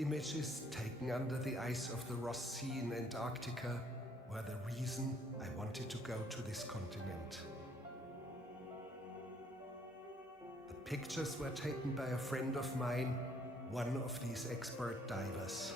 Images taken under the ice of the Ross Sea in Antarctica were the reason I wanted to go to this continent. The pictures were taken by a friend of mine, one of these expert divers.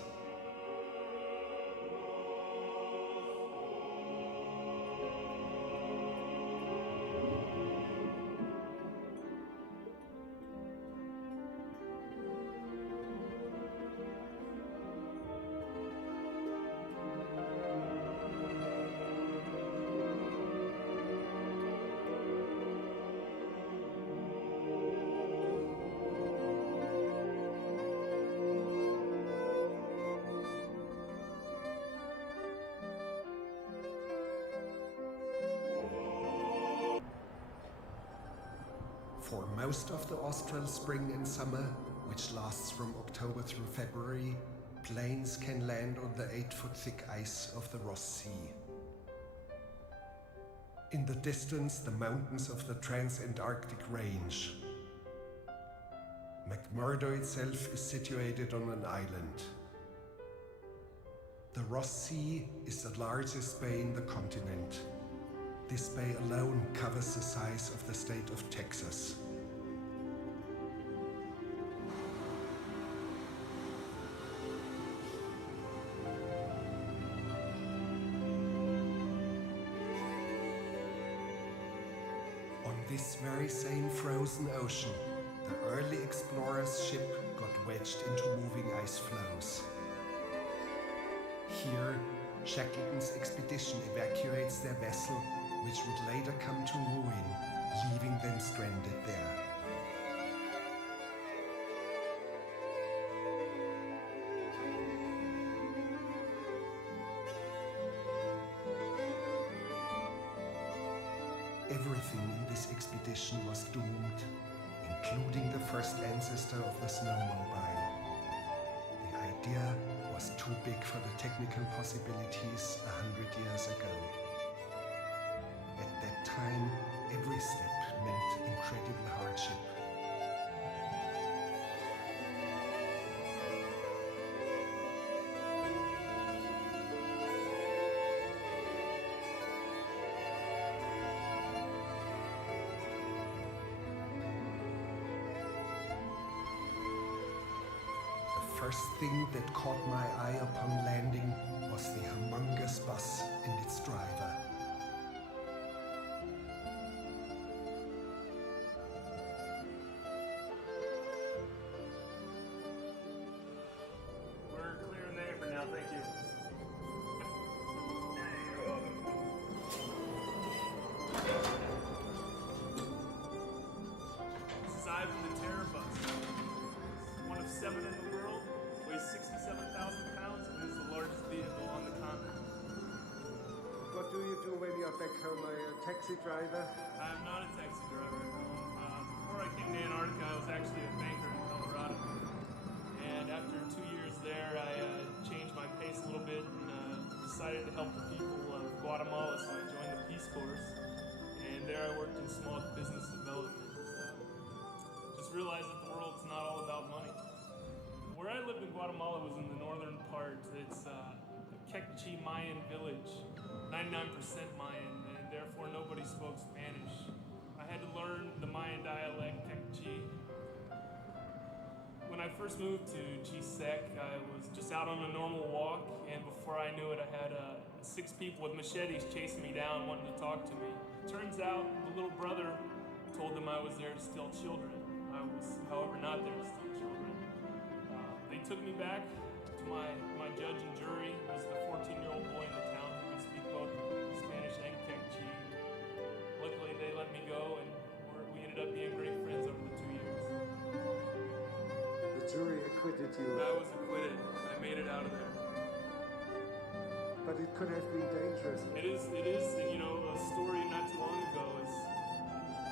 For most of the austral spring and summer, which lasts from October through February, planes can land on the 8-foot thick ice of the Ross Sea. In the distance, the mountains of the Trans-Antarctic Range. McMurdo itself is situated on an island. The Ross Sea is the largest bay in the continent. This bay alone covers the size of the state of Texas. On this very same frozen ocean, the early explorers' ship got wedged into moving ice floes. Here, Shackleton's expedition evacuates their vessel, which would later come to ruin, leaving them stranded there. Everything in this expedition was doomed, including the first ancestor of the snowmobile. The idea was too big for the technical possibilities 100 years ago. At that time, every step meant incredible hardship. The first thing that caught my eye upon landing was the humongous bus and its driver. Thank you. This is Ivan the Terror Bus. It's one of 7 in the world, weighs 67,000 pounds, and is the largest vehicle on the continent. What do you do when you're back home? Are you a taxi driver? I'm not a taxi driver. Before I came to Antarctica, I was actually a banker in Colorado. And after 2 years there, I changed my pace a little bit and decided to help the people of Guatemala, so I joined the Peace Corps. And there I worked in small business development. Just realized that the world's not all about money. Where I lived in Guatemala was in the northern part. It's a Quechua Mayan village, 99% Mayan, and therefore nobody spoke Spanish. I had to learn the Mayan dialect, Quechua. When I first moved to GSEC, I was just out on a normal walk, and before I knew it, I had 6 people with machetes chasing me down, wanting to talk to me. Turns out the little brother told them I was there to steal children. I was, however, not there to steal children. They took me back to my judge and jury. It was the 14-year-old boy in the town who could speak both Spanish and Quechua. Luckily, they let me go, and we ended up being great friends over the 2 years. The jury acquitted you. I was acquitted. I made it out of there. But it could have been dangerous. It is, you know, a story not too long ago is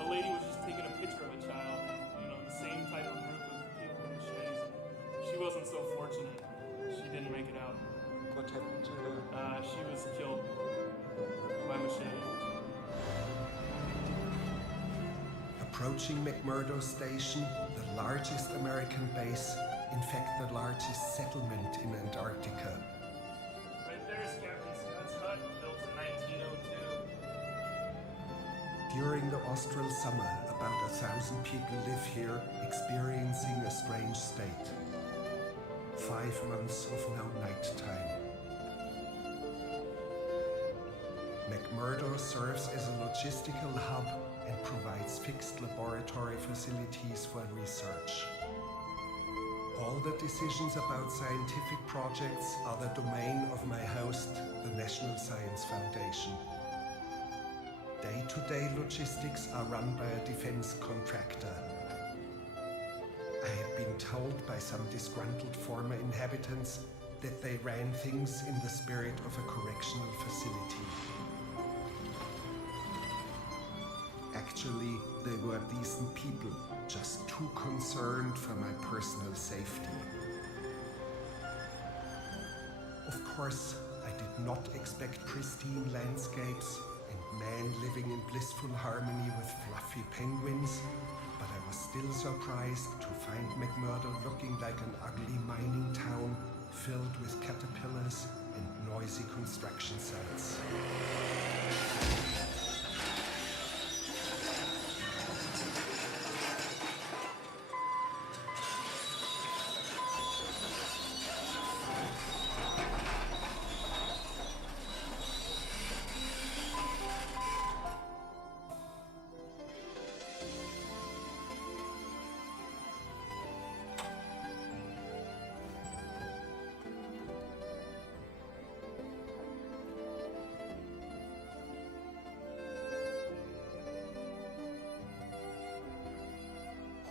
a lady was just taking a picture of a child, you know, the same type of group of people with machetes. She wasn't so fortunate. She didn't make it out. What happened to her? She was killed by machete. Approaching McMurdo Station, the largest American base, in fact the largest settlement in Antarctica. Right there's Captain Scott's hut, built in 1902. During the austral summer, about 1,000 people live here, experiencing a strange state. 5 months of no night time. McMurdo serves as a logistical hub and provides fixed laboratory facilities for research. All the decisions about scientific projects are the domain of my host, the National Science Foundation. Day-to-day logistics are run by a defense contractor. I had been told by some disgruntled former inhabitants that they ran things in the spirit of a correctional facility. Actually, they were decent people, just too concerned for my personal safety. Of course, I did not expect pristine landscapes and man living in blissful harmony with fluffy penguins, but I was still surprised to find McMurdo looking like an ugly mining town filled with caterpillars and noisy construction sites.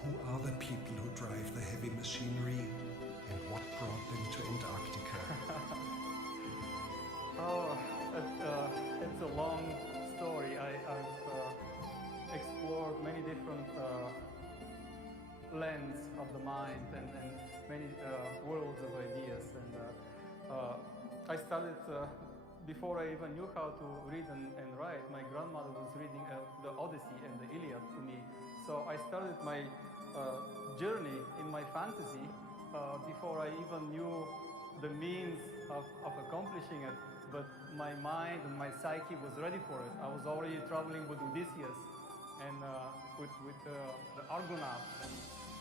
Who are the people who drive the heavy machinery, and what brought them to Antarctica? It's a long story. I've explored many different lands of the mind and many worlds of ideas. And I started, before I even knew how to read and write, my grandmother was reading the Odyssey and the Iliad to me. So I started my journey in my fantasy before I even knew the means of accomplishing it. But my mind and my psyche was ready for it. I was already traveling with Odysseus and with the Argonauts and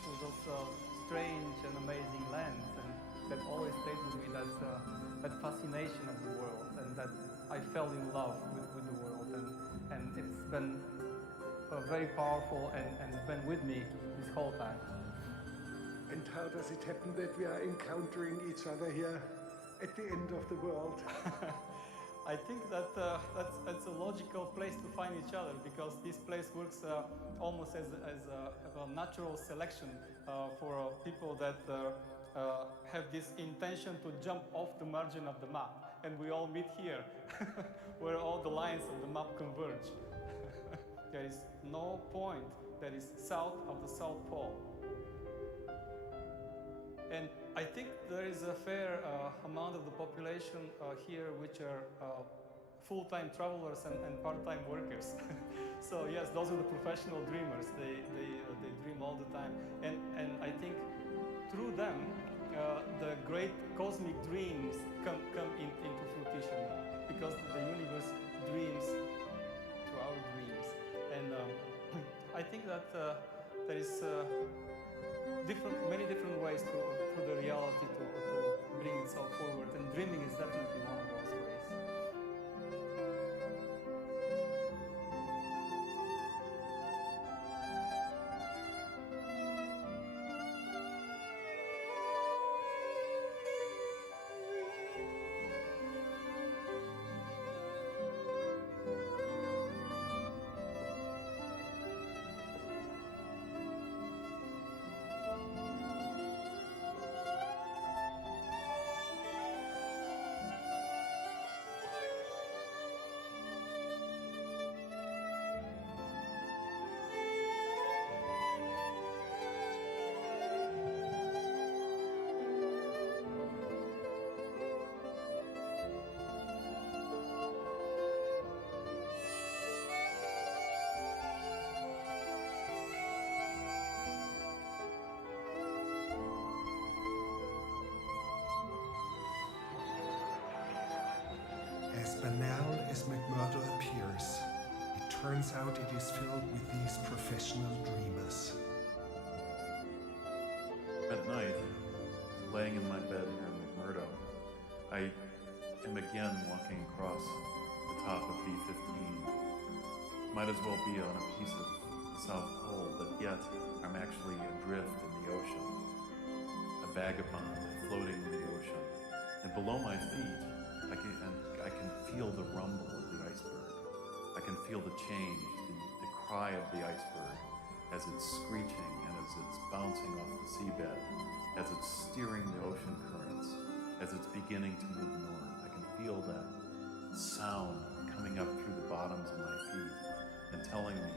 to those strange and amazing lands. And that always stayed with me, that fascination of the world, and that I fell in love with the world. And it's been very powerful and it's been with me this whole time. And how does it happen that we are encountering each other here at the end of the world? I think that that's a logical place to find each other, because this place works almost as a natural selection for people that have this intention to jump off the margin of the map. And we all meet here, where all the lines of the map converge. There is no point that is south of the South Pole. And I think there is a fair amount of the population here which are full-time travelers and part-time workers. So yes, those are the professional dreamers. They dream all the time. And I think through them, the great cosmic dreams come into fruition, because the universe dreams through our dreams. And I think that there is many different ways for the reality to bring itself forward, and dreaming is definitely one of those ways. banal as McMurdo appears, it turns out it is filled with these professional dreamers. At night, laying in my bed here in McMurdo, I am again walking across the top of B15. Might as well be on a piece of the South Pole, but yet I'm actually adrift in the ocean, a vagabond floating in the ocean. And below my feet, I can feel the rumble of the iceberg. I can feel the change, the cry of the iceberg as it's screeching and as it's bouncing off the seabed, as it's steering the ocean currents, as it's beginning to move north. I can feel that sound coming up through the bottoms of my feet and telling me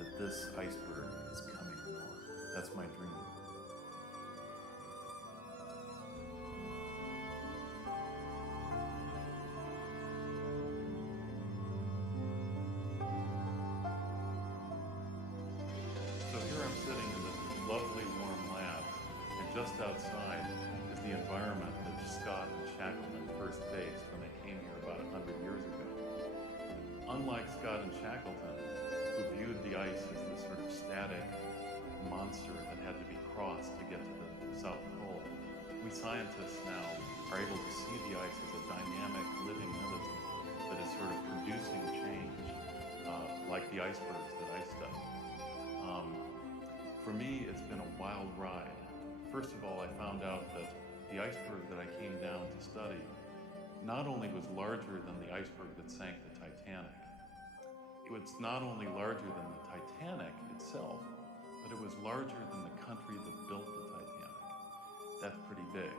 that this iceberg is coming north. That's my dream. So here I'm sitting in this lovely warm lab, and just outside is the environment that Scott and Shackleton first faced when they came here about 100 years ago. Unlike Scott and Shackleton, who viewed the ice as this sort of static monster that had to be crossed to get to the South Pole, we scientists now are able to see the ice as a dynamic, living entity that is sort of producing change, like the icebergs that I study. For me, it's been a wild ride. First of all, I found out that the iceberg that I came down to study not only was larger than the iceberg that sank the Titanic, it was not only larger than the Titanic itself, but it was larger than the country that built the Titanic. That's pretty big.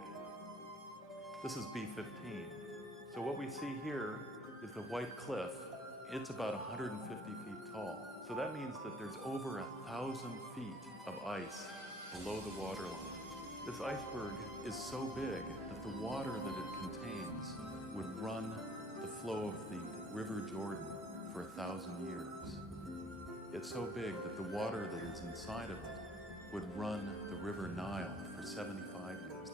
This is B15. So what we see here is the White Cliff. It's about 150 feet tall. So that means that there's over 1,000 feet of ice below the waterline. This iceberg is so big that the water that it contains would run the flow of the River Jordan for 1,000 years. It's so big that the water that is inside of it would run the River Nile for 75 years.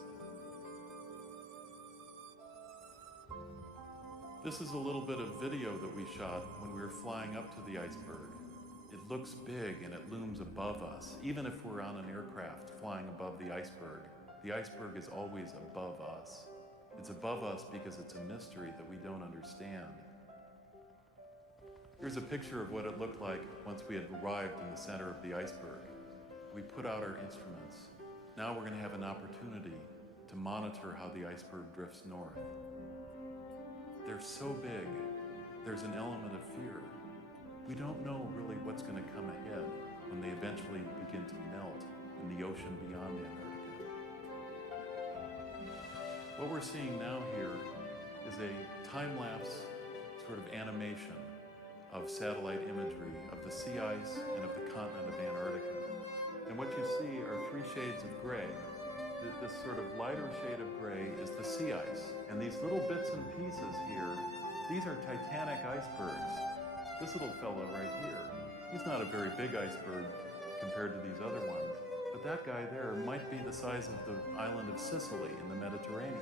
This is a little bit of video that we shot when we were flying up to the iceberg. It looks big and it looms above us. Even if we're on an aircraft flying above the iceberg is always above us. It's above us because it's a mystery that we don't understand. Here's a picture of what it looked like once we had arrived in the center of the iceberg. We put out our instruments. Now we're going to have an opportunity to monitor how the iceberg drifts north. They're so big, there's an element of fear. We don't know really what's going to come ahead when they eventually begin to melt in the ocean beyond Antarctica. What we're seeing now here is a time-lapse sort of animation of satellite imagery of the sea ice and of the continent of Antarctica. And what you see are three shades of gray. This sort of lighter shade of gray is the sea ice. And these little bits and pieces here, these are Titanic icebergs. This little fellow right here, he's not a very big iceberg compared to these other ones, but that guy there might be the size of the island of Sicily in the Mediterranean.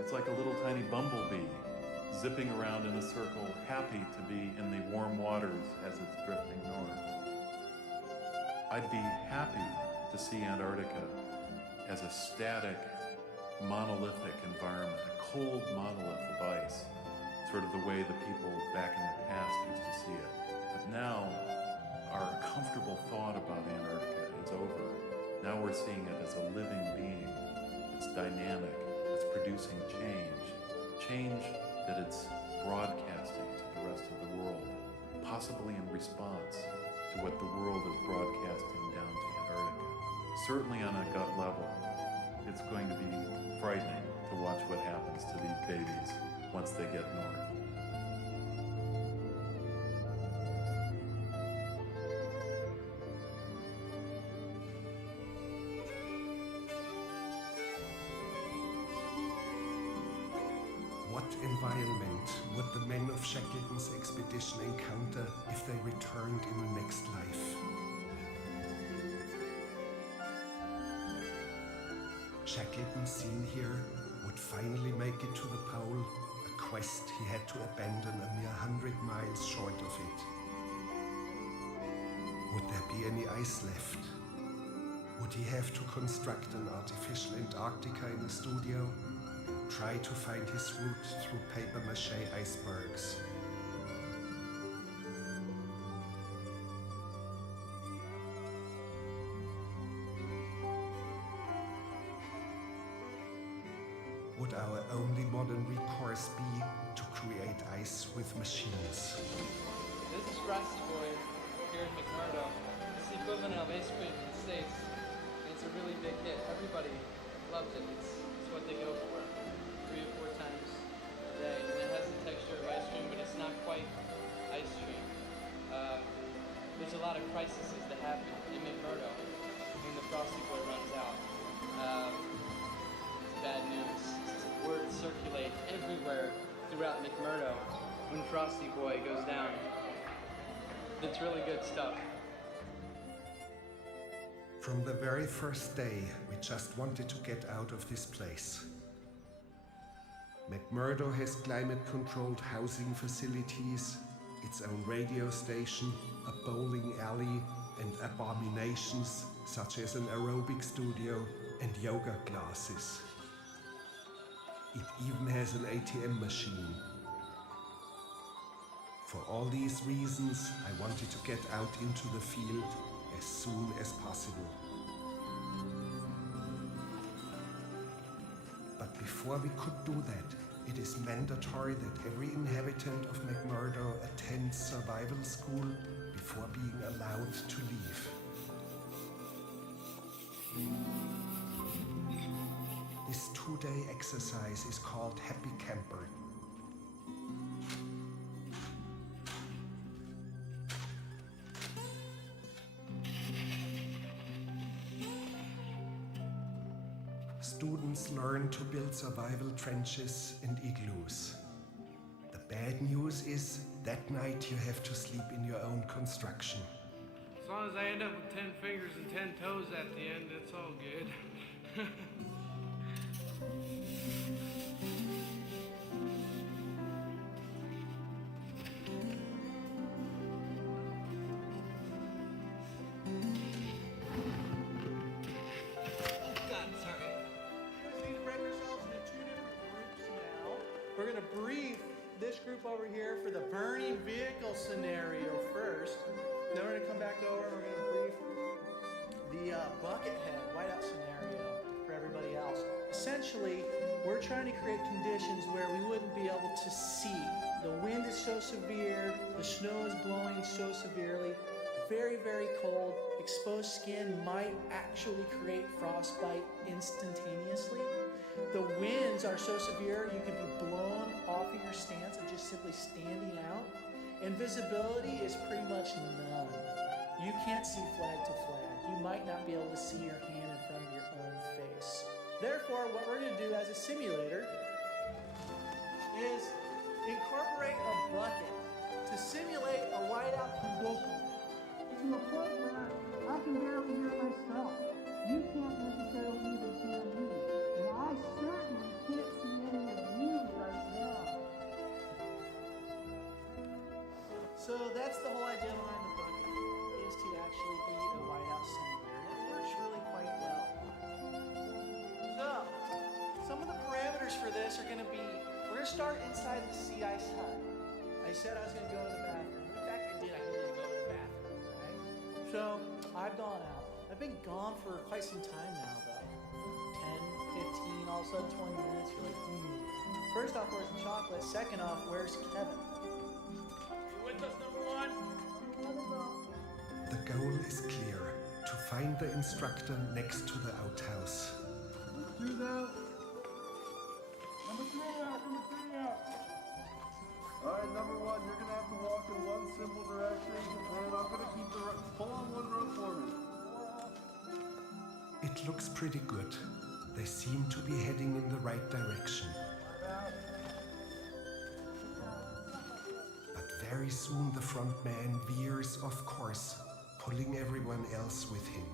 It's like a little tiny bumblebee zipping around in a circle, happy to be in the warm waters as it's drifting north. I'd be happy to see Antarctica as a static, monolithic environment, a cold monolith of ice, sort of the way the people back in the past used to see it. But now, our comfortable thought about Antarctica is over. Now we're seeing it as a living being. It's dynamic, it's producing change that it's broadcasting to the rest of the world, possibly in response to what the world is broadcasting down to Antarctica. Certainly on a gut level, it's going to be frightening to watch what happens to these babies once they get north. What environment would the men of Shackleton's expedition encounter if they returned in the next life? Shackleton, seen here, would finally make it to the pole, a quest he had to abandon a mere 100 miles short of it. Would there be any ice left? Would he have to construct an artificial Antarctica in a studio and try to find his route through papier-mâché icebergs? Would our only modern recourse be to create ice with machines? This is Frosty Boy here in McMurdo. It's the equivalent of ice cream in the States. And it's a really big hit. Everybody loves it. It's what they go for 3 or 4 times a day. And it has the texture of ice cream, but it's not quite ice cream. There's a lot of crises that happen in McMurdo when the Frosty Boy runs out. It's bad news. Words circulate everywhere throughout McMurdo when Frosty Boy goes down. It's really good stuff. From the very first day, we just wanted to get out of this place. McMurdo has climate-controlled housing facilities, its own radio station, a bowling alley, and abominations such as an aerobic studio and yoga classes. It even has an ATM machine. For all these reasons, I wanted to get out into the field as soon as possible. But before we could do that, it is mandatory that every inhabitant of McMurdo attends survival school before being allowed to leave. This 2-day exercise is called Happy Camper. Students learn to build survival trenches and igloos. The bad news is that night you have to sleep in your own construction. As long as I end up with 10 fingers and 10 toes at the end, it's all good. We're going to brief this group over here for the burning vehicle scenario first. Then we're going to come back over and we're going to brief the bucket head whiteout scenario for everybody else. Essentially, we're trying to create conditions where we wouldn't be able to see. The wind is so severe, the snow is blowing so severely, very, very cold. Exposed skin might actually create frostbite instantaneously. The winds are so severe you can be blown off of your stance of just simply standing out. And visibility is pretty much none. You can't see flag to flag. You might not be able to see your hand in front of your own face. Therefore, what we're going to do as a simulator is incorporate a bucket to simulate a whiteout condition. To a point where I can barely hear myself. You can't necessarily even hear me. And I certainly can't see any of you right now. So that's the whole idea behind the bucket, is to actually be a whiteout simulator. And it works really quite well. So, some of the parameters for this are going to be, we're going to start inside the sea ice hut. I said I was going to go to the bathroom. In fact, I did. I needed to go to the bathroom, right? So, I've gone out. I've been gone for quite some time now, though. 10, 15, all of a sudden 20 minutes. You're like, First off, where's the chocolate? Second off, where's Kevin? You with us, number one? The goal is clear: to find the instructor next to the outhouse. Through the... Number 3 out, number 3 out. All right, number one, you're going to have to walk in one simple direction, and I'm going to keep the pull on one rope for me. It looks pretty good. They seem to be heading in the right direction. But very soon the front man veers off course, pulling everyone else with him.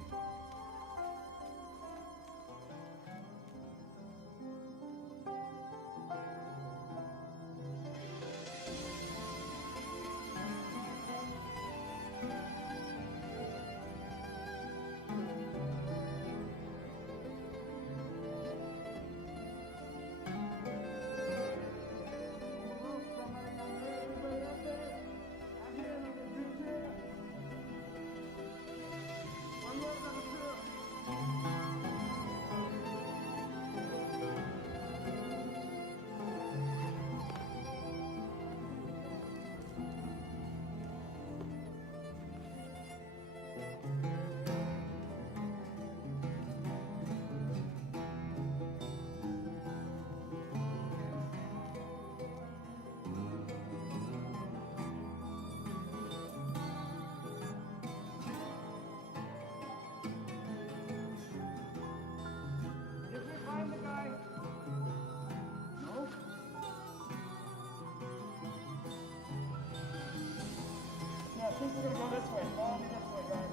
think we're gonna go this way. Follow me this way, guys.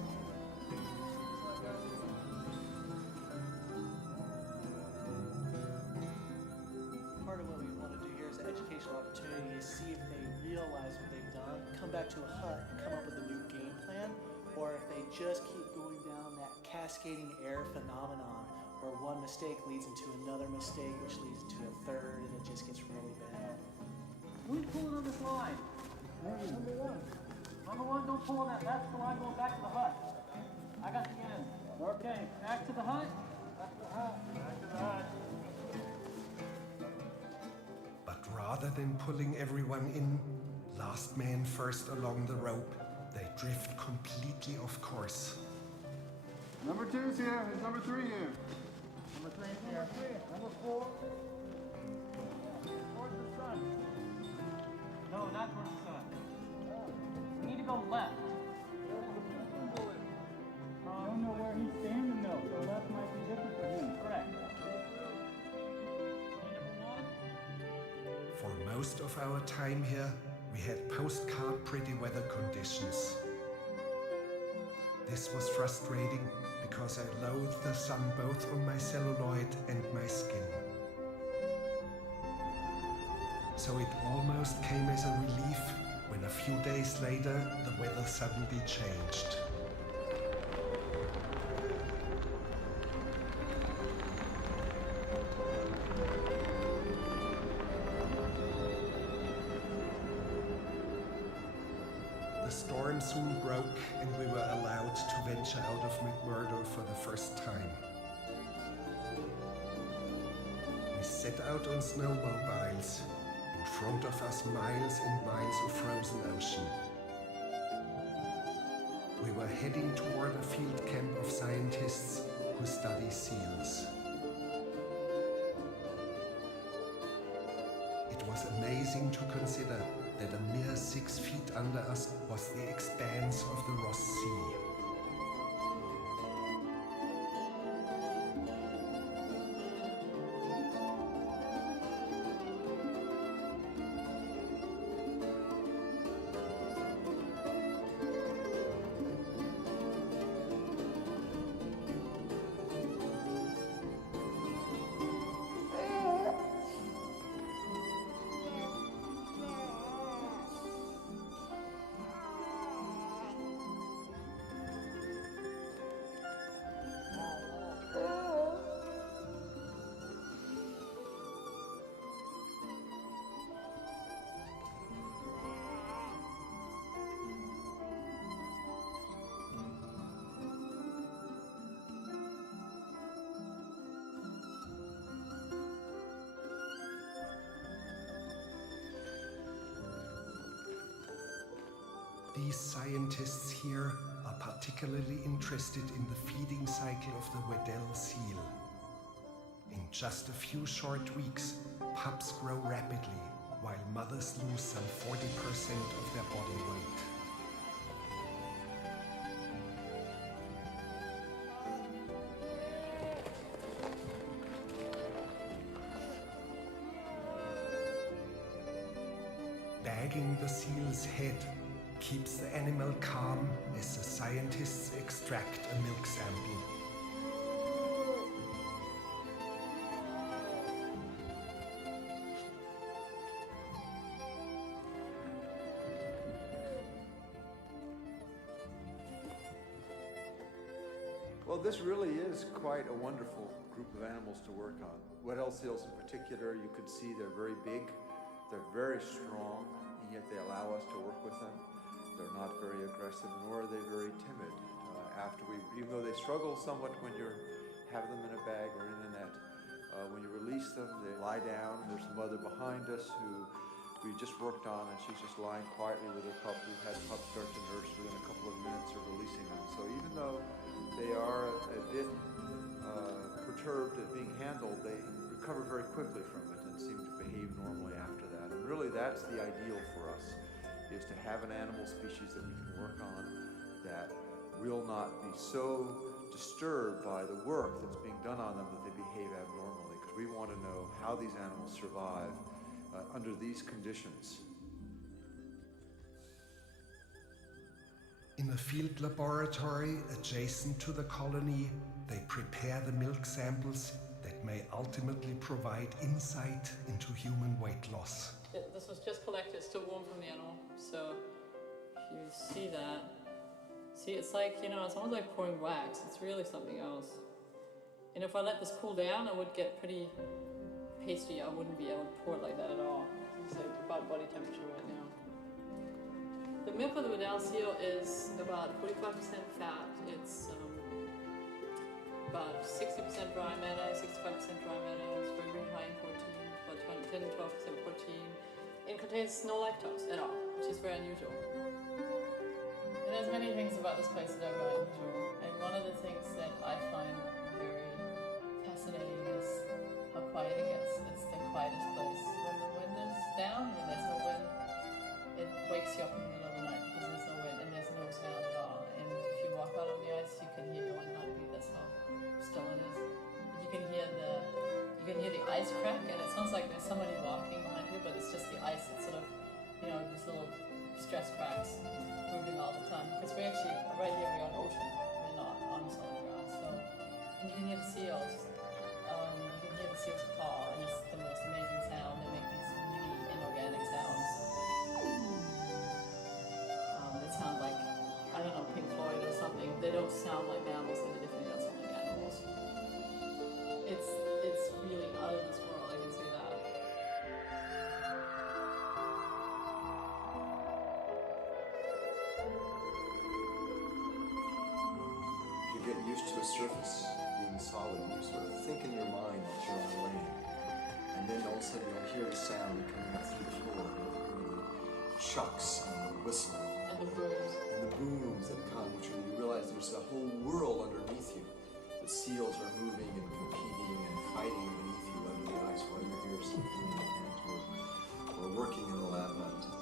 Part of what we want to do here is an educational opportunity to see if they realize what they've done, come back to a hut and come up with a new game plan, or if they just keep going down that cascading error phenomenon where one mistake leads into another mistake, which leads into a third, and it just gets really bad. Who's pulling on this line? Number one. Number one, don't pull on that. That's the line going back to the hut. I got the end. Okay, back to the hut. Back to the hut. Back to the hut. But rather than pulling everyone in, last man first along the rope, they drift completely off course. Number 2's here. Is number 3 here? Number three here. Number four. Towards the sun. No, not towards the sun. We need to go left. I don't know where he's standing though, so left might be different for him. Correct. For most of our time here, we had postcard pretty weather conditions. This was frustrating because I loathed the sun both on my celluloid and my skin. So it almost came as a relief when a few days later the weather suddenly changed. The storm soon broke and we were allowed to venture out of McMurdo for the first time. We set out on snowmobiles. In front of us miles and miles of frozen ocean. We were heading toward a field camp of scientists who study seals. It was amazing to consider that a mere 6 feet under us was the expanse of the Ross Sea. These scientists here are particularly interested in the feeding cycle of the Weddell seal. In just a few short weeks, pups grow rapidly, while mothers lose some 40% of their body weight. Bagging the seal's head keeps the animal calm as the scientists extract a milk sample. Well, this really is quite a wonderful group of animals to work on. Weddell seals in particular, you can see they're very big, they're very strong, and yet they allow us to work with them. They're not very aggressive, nor are they very timid. Even though they struggle somewhat when you have them in a bag or in a net, when you release them, they lie down. There's a mother behind us who we just worked on, and she's just lying quietly with her pup. We've had pups start to nurse within a couple of minutes of releasing them. So even though they are a bit perturbed at being handled, they recover very quickly from it and seem to behave normally after that. And really that's the ideal for us, is to have an animal species that we can work on that will not be so disturbed by the work that's being done on them that they behave abnormally, because we want to know how these animals survive under these conditions. In a field laboratory adjacent to the colony, they prepare the milk samples that may ultimately provide insight into human weight loss. This was just collected, still warm from the animal. So if you see that, see, it's like, you know, it's almost like pouring wax. It's really something else. And if I let this cool down, it would get pretty pasty. I wouldn't be able to pour it like that at all. It's like about body temperature right now. The milk of the Weddell seal is about 45% fat. It's about 60% dry matter, 65% dry matter. It's very, very high in protein, about 10 to 12% protein. It contains no lactose at all, which is very unusual. And there's many things about this place that are very unusual. And one of the things that I find very fascinating is how quiet it gets. It's the quietest place. When the wind is down, when there's no wind, it wakes you up in the middle of the night because there's no wind and there's no sound at all. And if you walk out on the ice, you can hear your own heartbeat. That's how still it is. You can hear the ice crack, and it sounds like there's somebody walking behind you, but it's just the ice. It's sort of, you know, these little stress cracks moving all the time. Because we actually, right here, we're on ocean. We're not on solid ground. So, and you can hear the seals. You can hear the seals call, and it's the most amazing sound. They make these really inorganic sounds. They sound like, I don't know, Pink Floyd or something. They don't sound like mammals, and they definitely don't sound like animals. It's really out of this world, I can say that. You get used to a surface being solid, and you sort of think in your mind that you're on land. And then all of a sudden you'll hear the sound coming up through the floor. You'll hear the shucks and the whistle. And the booms. And the booms that come, which when you realize there's a whole world underneath you. The seals are moving and competing and fighting beneath you under the ice while you're here sleeping in the tent or working in the lab mountain.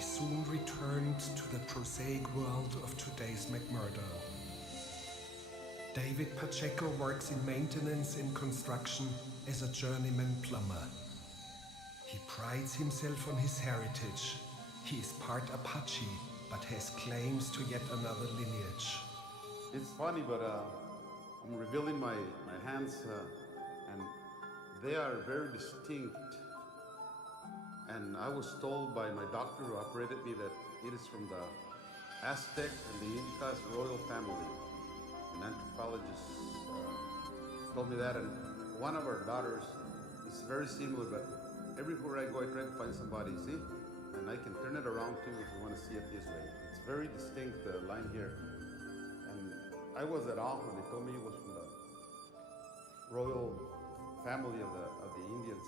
Soon returned to the prosaic world of today's McMurdo. David Pacheco works in maintenance and construction as a journeyman plumber. He prides himself on his heritage. He is part Apache, but has claims to yet another lineage. It's funny, but I'm revealing my hands, and they are very distinct. And I was told by my doctor who operated me that it is from the Aztec and the Incas royal family. An anthropologist told me that, and one of our daughters is very similar, but everywhere I go I try to find somebody, see? And I can turn it around too if you want to see it this way. It's very distinct, the line here. And I was at awe when they told me it was from the royal family of the Indians.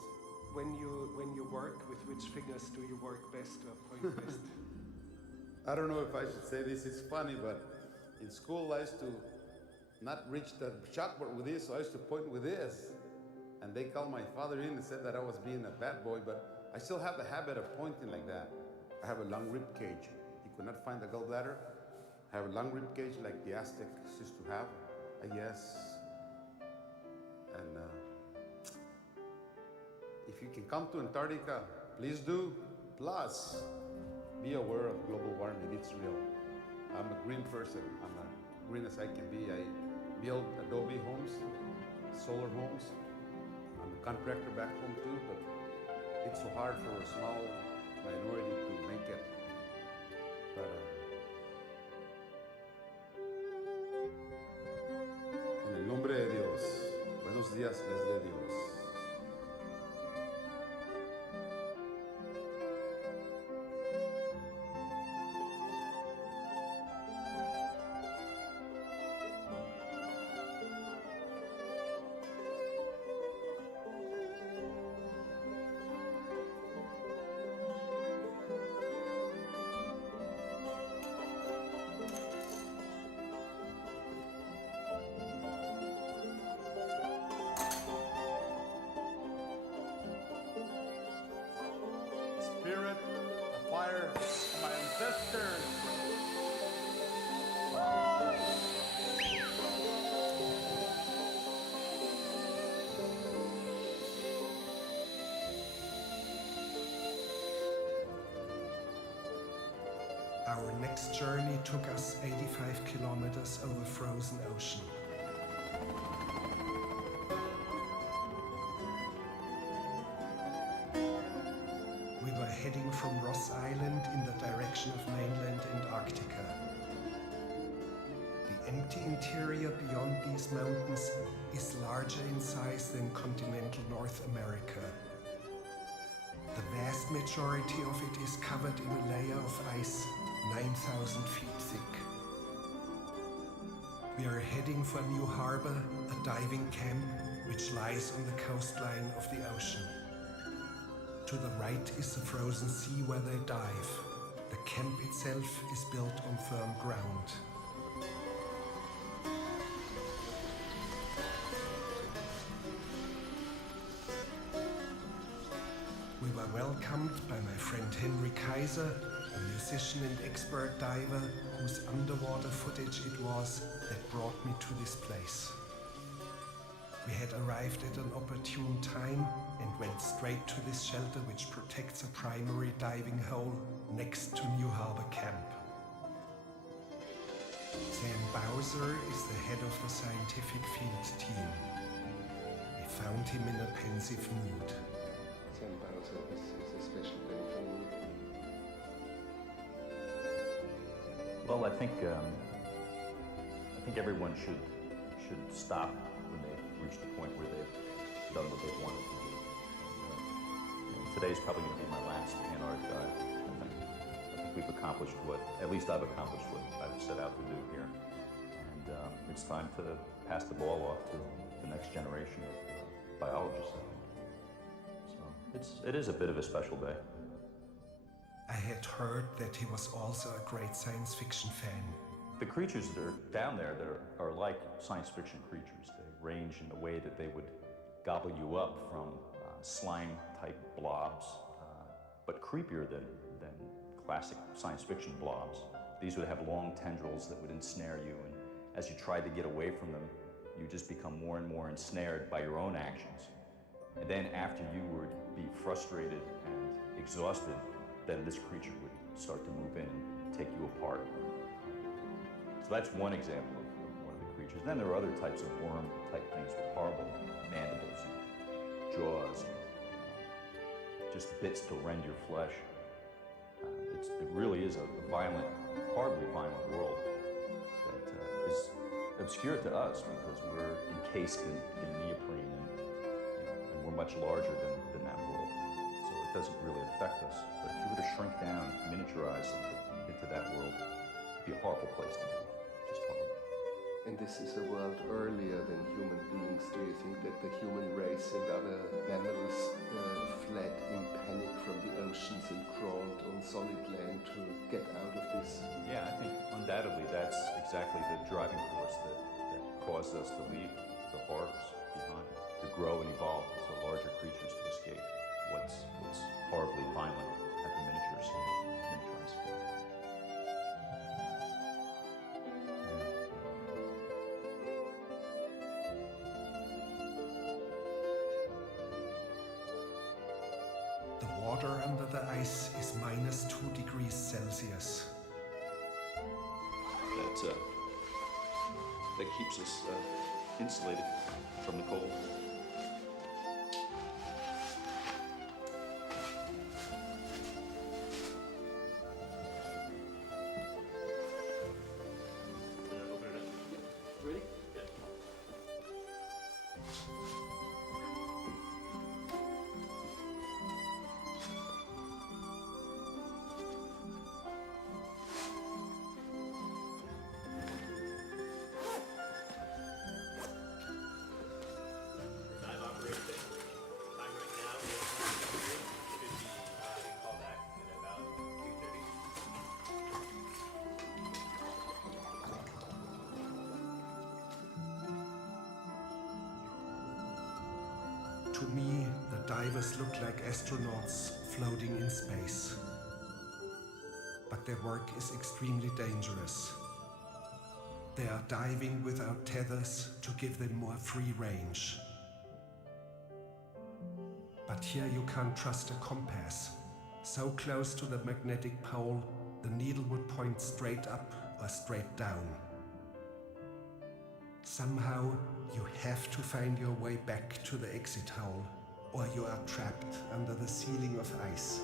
When you work, with which fingers do you work best or point best? I don't know if I should say this, it's funny, but in school I used to not reach the chalkboard with this, so I used to point with this. And they called my father in and said that I was being a bad boy, but I still have the habit of pointing like that. I have a long rib cage. He could not find the gallbladder. I have a long rib cage like the Aztecs used to have, I guess. And if you can come to Antarctica, please do. Plus, be aware of global warming. It's real. I'm a green person. I'm a green as I can be. I build adobe homes, solar homes. I'm a contractor back home too, but it's so hard for a small minority to make it. But en el nombre de Dios, buenos días les dé Dios. Spirit, the fire of my ancestors. Our next journey took us 85 kilometers over frozen ocean. We were heading from Ross Island in the direction of mainland Antarctica. The empty interior beyond these mountains is larger in size than continental North America. The vast majority of it is covered in a layer of ice 9,000 feet thick. We are heading for New Harbor, a diving camp which lies on the coastline of the ocean. To the right is the frozen sea where they dive. The camp itself is built on firm ground. We were welcomed by my friend Henry Kaiser, a musician and expert diver whose underwater footage it was that brought me to this place. We had arrived at an opportune time and went straight to this shelter which protects a primary diving hole next to New Harbor Camp. Sam Bowser is the head of the scientific field team. We found him in a pensive mood. Sam Bowser is a special day for me. Well, I think everyone should stop when they've reached the point where they've done what they've wanted to do. And today's probably going to be my last Antarctic dive. I think we've accomplished at least I've accomplished what I've set out to do here. And it's time to pass the ball off to the next generation of biologists, I think. So it is a bit of a special day. I had heard that he was also a great science fiction fan. The creatures that are down there that are like science fiction creatures. They range in the way that they would gobble you up from slime-type blobs, but creepier than classic science fiction blobs. These would have long tendrils that would ensnare you, and as you tried to get away from them, you just become more and more ensnared by your own actions. And then after you would be frustrated and exhausted, then this creature would start to move in and take you apart. So that's one example of one of the creatures. Then there are other types of worm-type things with horrible mandibles and jaws, and just bits to rend your flesh. It really is a violent, horribly violent world that is obscure to us because we're encased in neoprene and we're much larger than that world. So it doesn't really affect us. But if you were to shrink down, miniaturize into that world, it'd be a horrible place to be. Just horrible. And this is a world earlier than human beings. Do you think that the human race and other mammals fled in panic from the oceans and crawled on solid land to get out of this? Yeah, I think undoubtedly that's exactly the driving force that caused us to leave the horrors behind, to grow and evolve into larger creatures to escape what's horribly violent at the miniature scale, miniaturized scale. The water under the ice is -2 degrees Celsius. That's that keeps us insulated from the cold. Ready? Dive operation. Time right now is 1:00. Should be call back at about 2:30. To me, the divers look like astronauts floating in space. But their work is extremely dangerous. They are diving without tethers to give them more free range. But here you can't trust a compass. So close to the magnetic pole, the needle would point straight up or straight down. Somehow, you have to find your way back to the exit hole, or you are trapped under the ceiling of ice.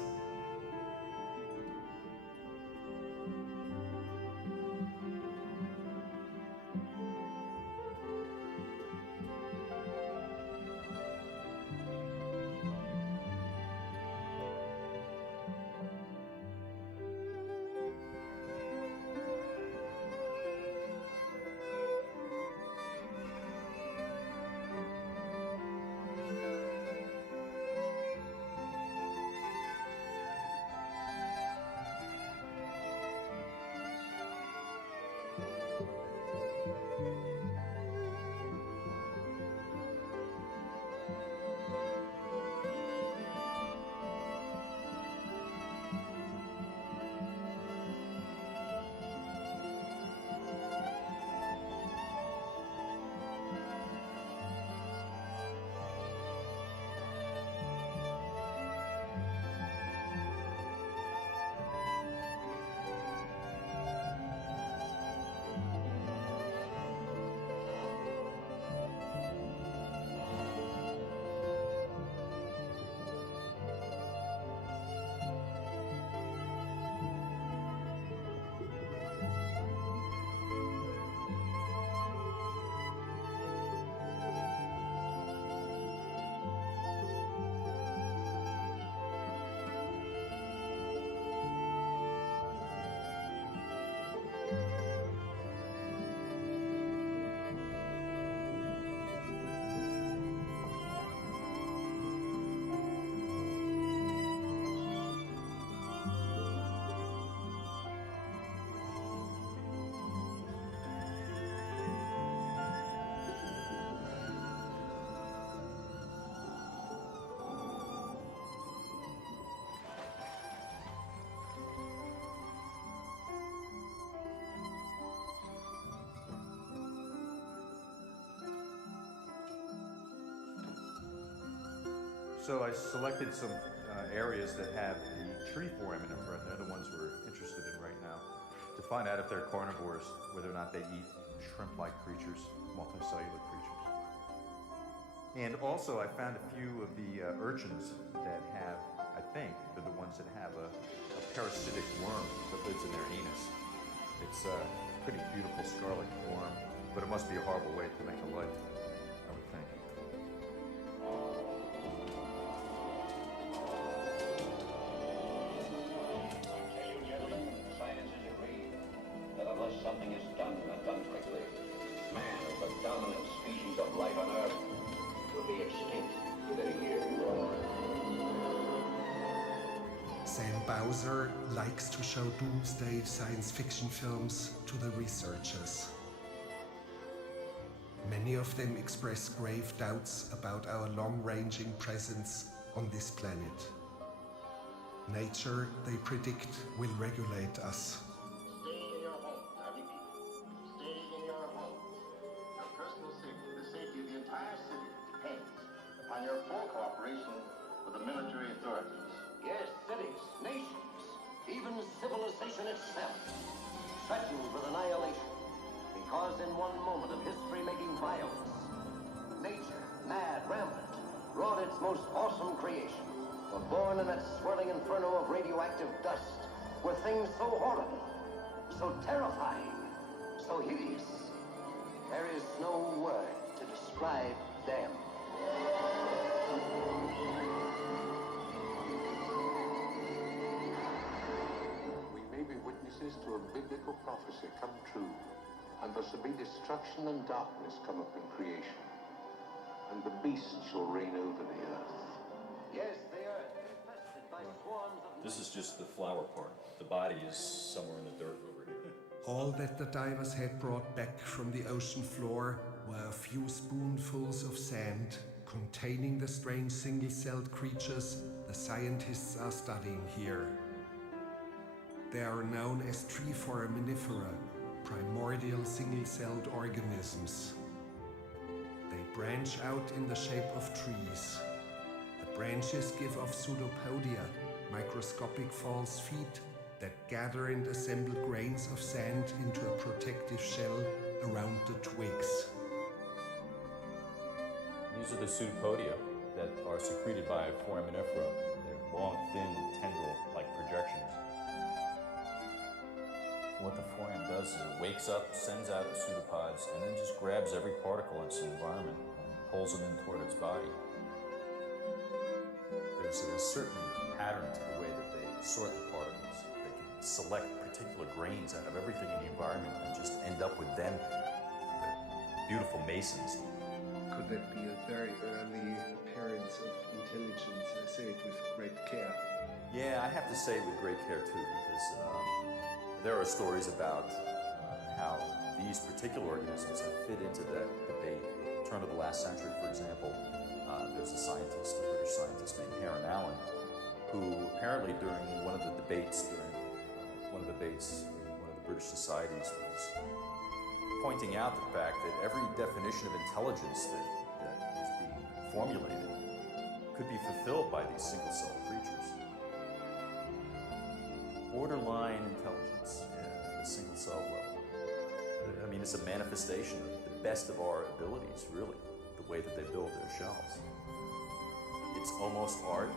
So I selected some areas that have the tree foramen in front. They're the ones we're interested in right now, to find out if they're carnivores, whether or not they eat shrimp-like creatures, multicellular creatures. And also I found a few of the urchins that have, I think, they're the ones that have a parasitic worm that lives in their anus. It's a pretty beautiful scarlet worm, but it must be a horrible way to make a life, I would think. Something is done and done quickly, man, as the dominant species of life on Earth, will be extinct within a year. Sam Bowser likes to show doomsday science fiction films to the researchers. Many of them express grave doubts about our long-ranging presence on this planet. Nature, they predict, will regulate us. On your full cooperation with the military authorities. Yes, cities, nations, even civilization itself, threatened with annihilation. because in one moment of history-making violence, nature, mad, rampant, wrought its most awesome creation. But born in that swirling inferno of radioactive dust were things so horrible, so terrifying, so hideous. There is no word to describe them. We may be witnesses to a biblical prophecy come true, and there shall be destruction and darkness come up in creation, and the beast shall reign over the earth. Yes, the earth infested by swarms of... This is just the flower part. The body is somewhere in the dirt over here. All that the divers had brought back from the ocean floor were a few spoonfuls of sand containing the strange single-celled creatures the scientists are studying here. They are known as tree foraminifera, primordial single-celled organisms. They branch out in the shape of trees. The branches give off pseudopodia, microscopic false feet that gather and assemble grains of sand into a protective shell around the twigs. These are the pseudopodia that are secreted by foraminifera. They're long, thin, tendril-like projections. What the foram does is it wakes up, sends out its pseudopods, and then just grabs every particle in its environment and pulls them in toward its body. There's a certain pattern to the way that they sort the particles. They can select particular grains out of everything in the environment and just end up with them. They're beautiful masons. Could that be a very early appearance of intelligence? I say it with great care. Yeah, I have to say with great care too, because there are stories about how these particular organisms have fit into that debate. At the turn of the last century, for example, there's a scientist, a British scientist named Heron Allen, who apparently during one of the debates in one of the British societies was pointing out the fact that every definition of intelligence that is being formulated could be fulfilled by these single-celled creatures. Borderline intelligence at a single-cell level. I mean, it's a manifestation of the best of our abilities, really, the way that they build their shells. It's almost art.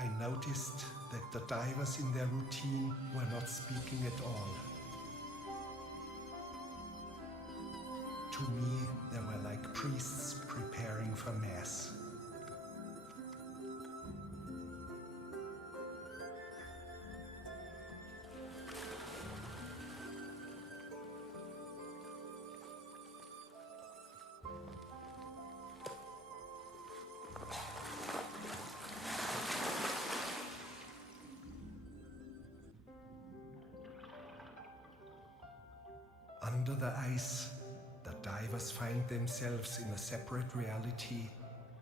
I noticed that the divers in their routine were not speaking at all. To me, they were like priests preparing for Mass. Under the ice, the divers find themselves in a separate reality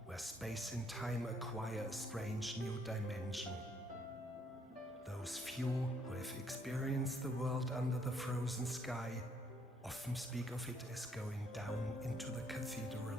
where space and time acquire a strange new dimension. Those few who have experienced the world under the frozen sky often speak of it as going down into the cathedral.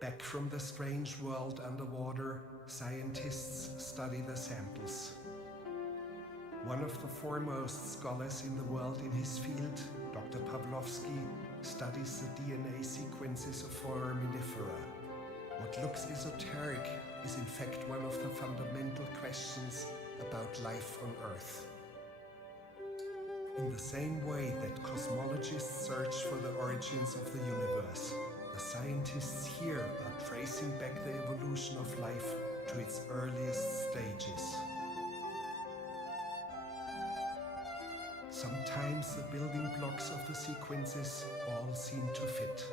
Back from the strange world underwater, scientists study the samples. One of the foremost scholars in the world in his field, Dr. Pawlowski, studies the DNA sequences of foraminifera. What looks esoteric is in fact one of the fundamental questions about life on Earth. In the same way that cosmologists search for the origins of the universe, the scientists here are tracing back the evolution of life to its earliest stages. Sometimes the building blocks of the sequences all seem to fit.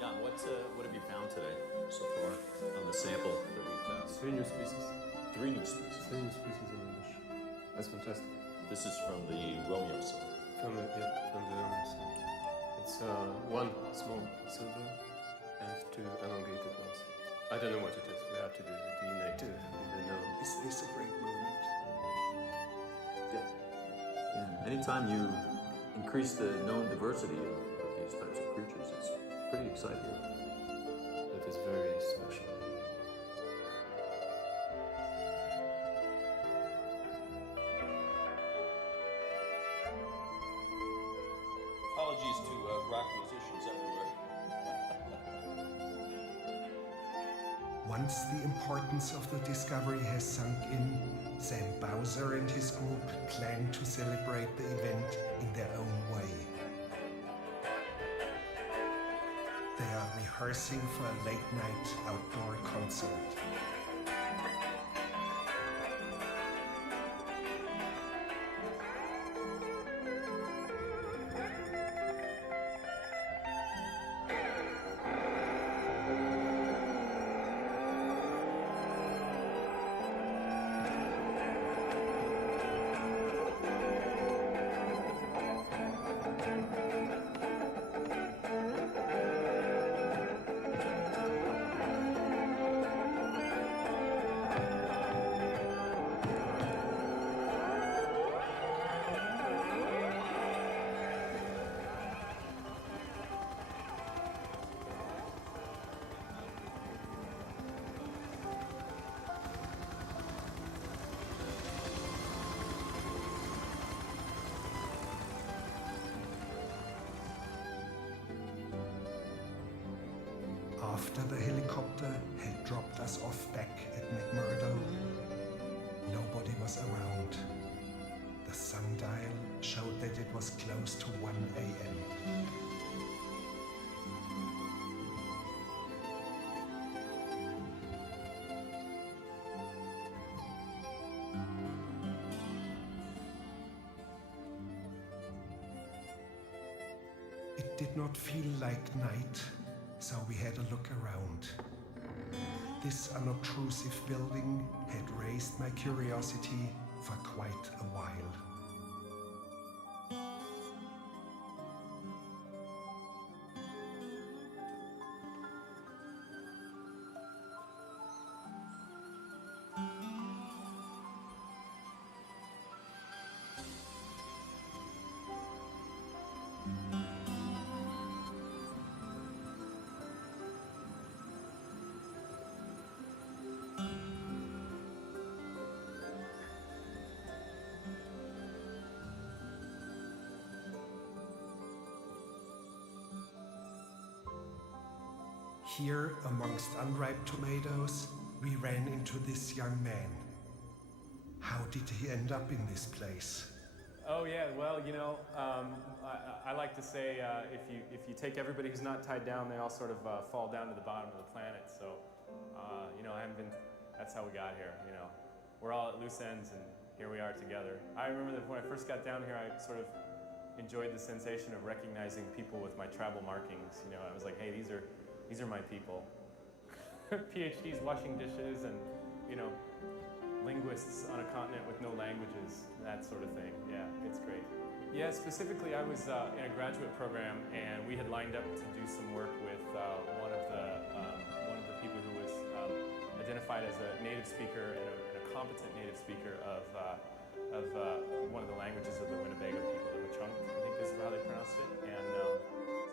Jan, what have you found today so far on the sample that we found? 3 new species. 3 new species. 3 new species in English. That's fantastic. This is from the Romeo cell. From the Romeo cell. It's 1 small silver and 2 elongated ones. I don't know what it is. We have to do the DNA to really know. Is this a great moment? Yeah. Anytime you increase the known diversity of these types of creatures, it's pretty exciting. That is very special. Apologies to rock musicians everywhere. Once the importance of the discovery has sunk in, Sam Bowser and his group plan to celebrate the event in their own way. They are rehearsing for a late-night outdoor concert. After the helicopter had dropped us off back at McMurdo, nobody was around. The sundial showed that it was close to 1 a.m. It did not feel like night, so we had a look around. This unobtrusive building had raised my curiosity for quite a while. Here, amongst unripe tomatoes, we ran into this young man. How did he end up in this place? Oh yeah, well, you know, I like to say if you take everybody who's not tied down, they all sort of fall down to the bottom of the planet. So, you know, that's how we got here, you know. We're all at loose ends and here we are together. I remember that when I first got down here, I sort of enjoyed the sensation of recognizing people with my tribal markings. You know, I was like, hey, these are my people. PhDs washing dishes and, you know, linguists on a continent with no languages, that sort of thing. Yeah, it's great. Yeah, specifically I was in a graduate program and we had lined up to do some work with one of the people who was identified as a native speaker and a competent native speaker of one of the languages of the Winnebago people, the Ho-Chunk, I think is how they pronounced it. And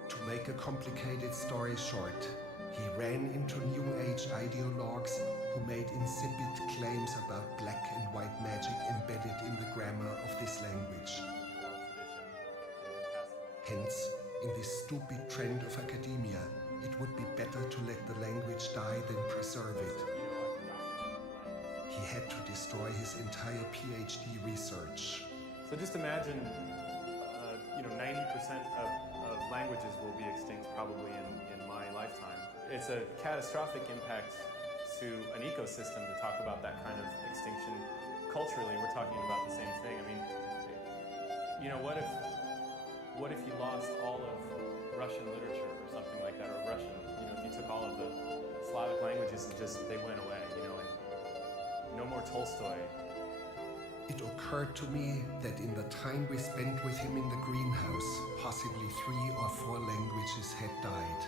to make a complicated story short, he ran into New Age ideologues who made insipid claims about black and white magic embedded in the grammar of this language. Hence, in this stupid trend of academia, It would be better to let the language die than preserve it. He had to destroy his entire PhD research. So just imagine, 90% of languages will be extinct probably in my lifetime. It's a catastrophic impact to an ecosystem to talk about that kind of extinction. Culturally, we're talking about the same thing. I mean, what if you lost all of Russian literature or something like that, or Russian, if you took all of the Slavic languages and they went away, and no more Tolstoy. It occurred to me that in the time we spent with him in the greenhouse, possibly 3 or 4 languages had died.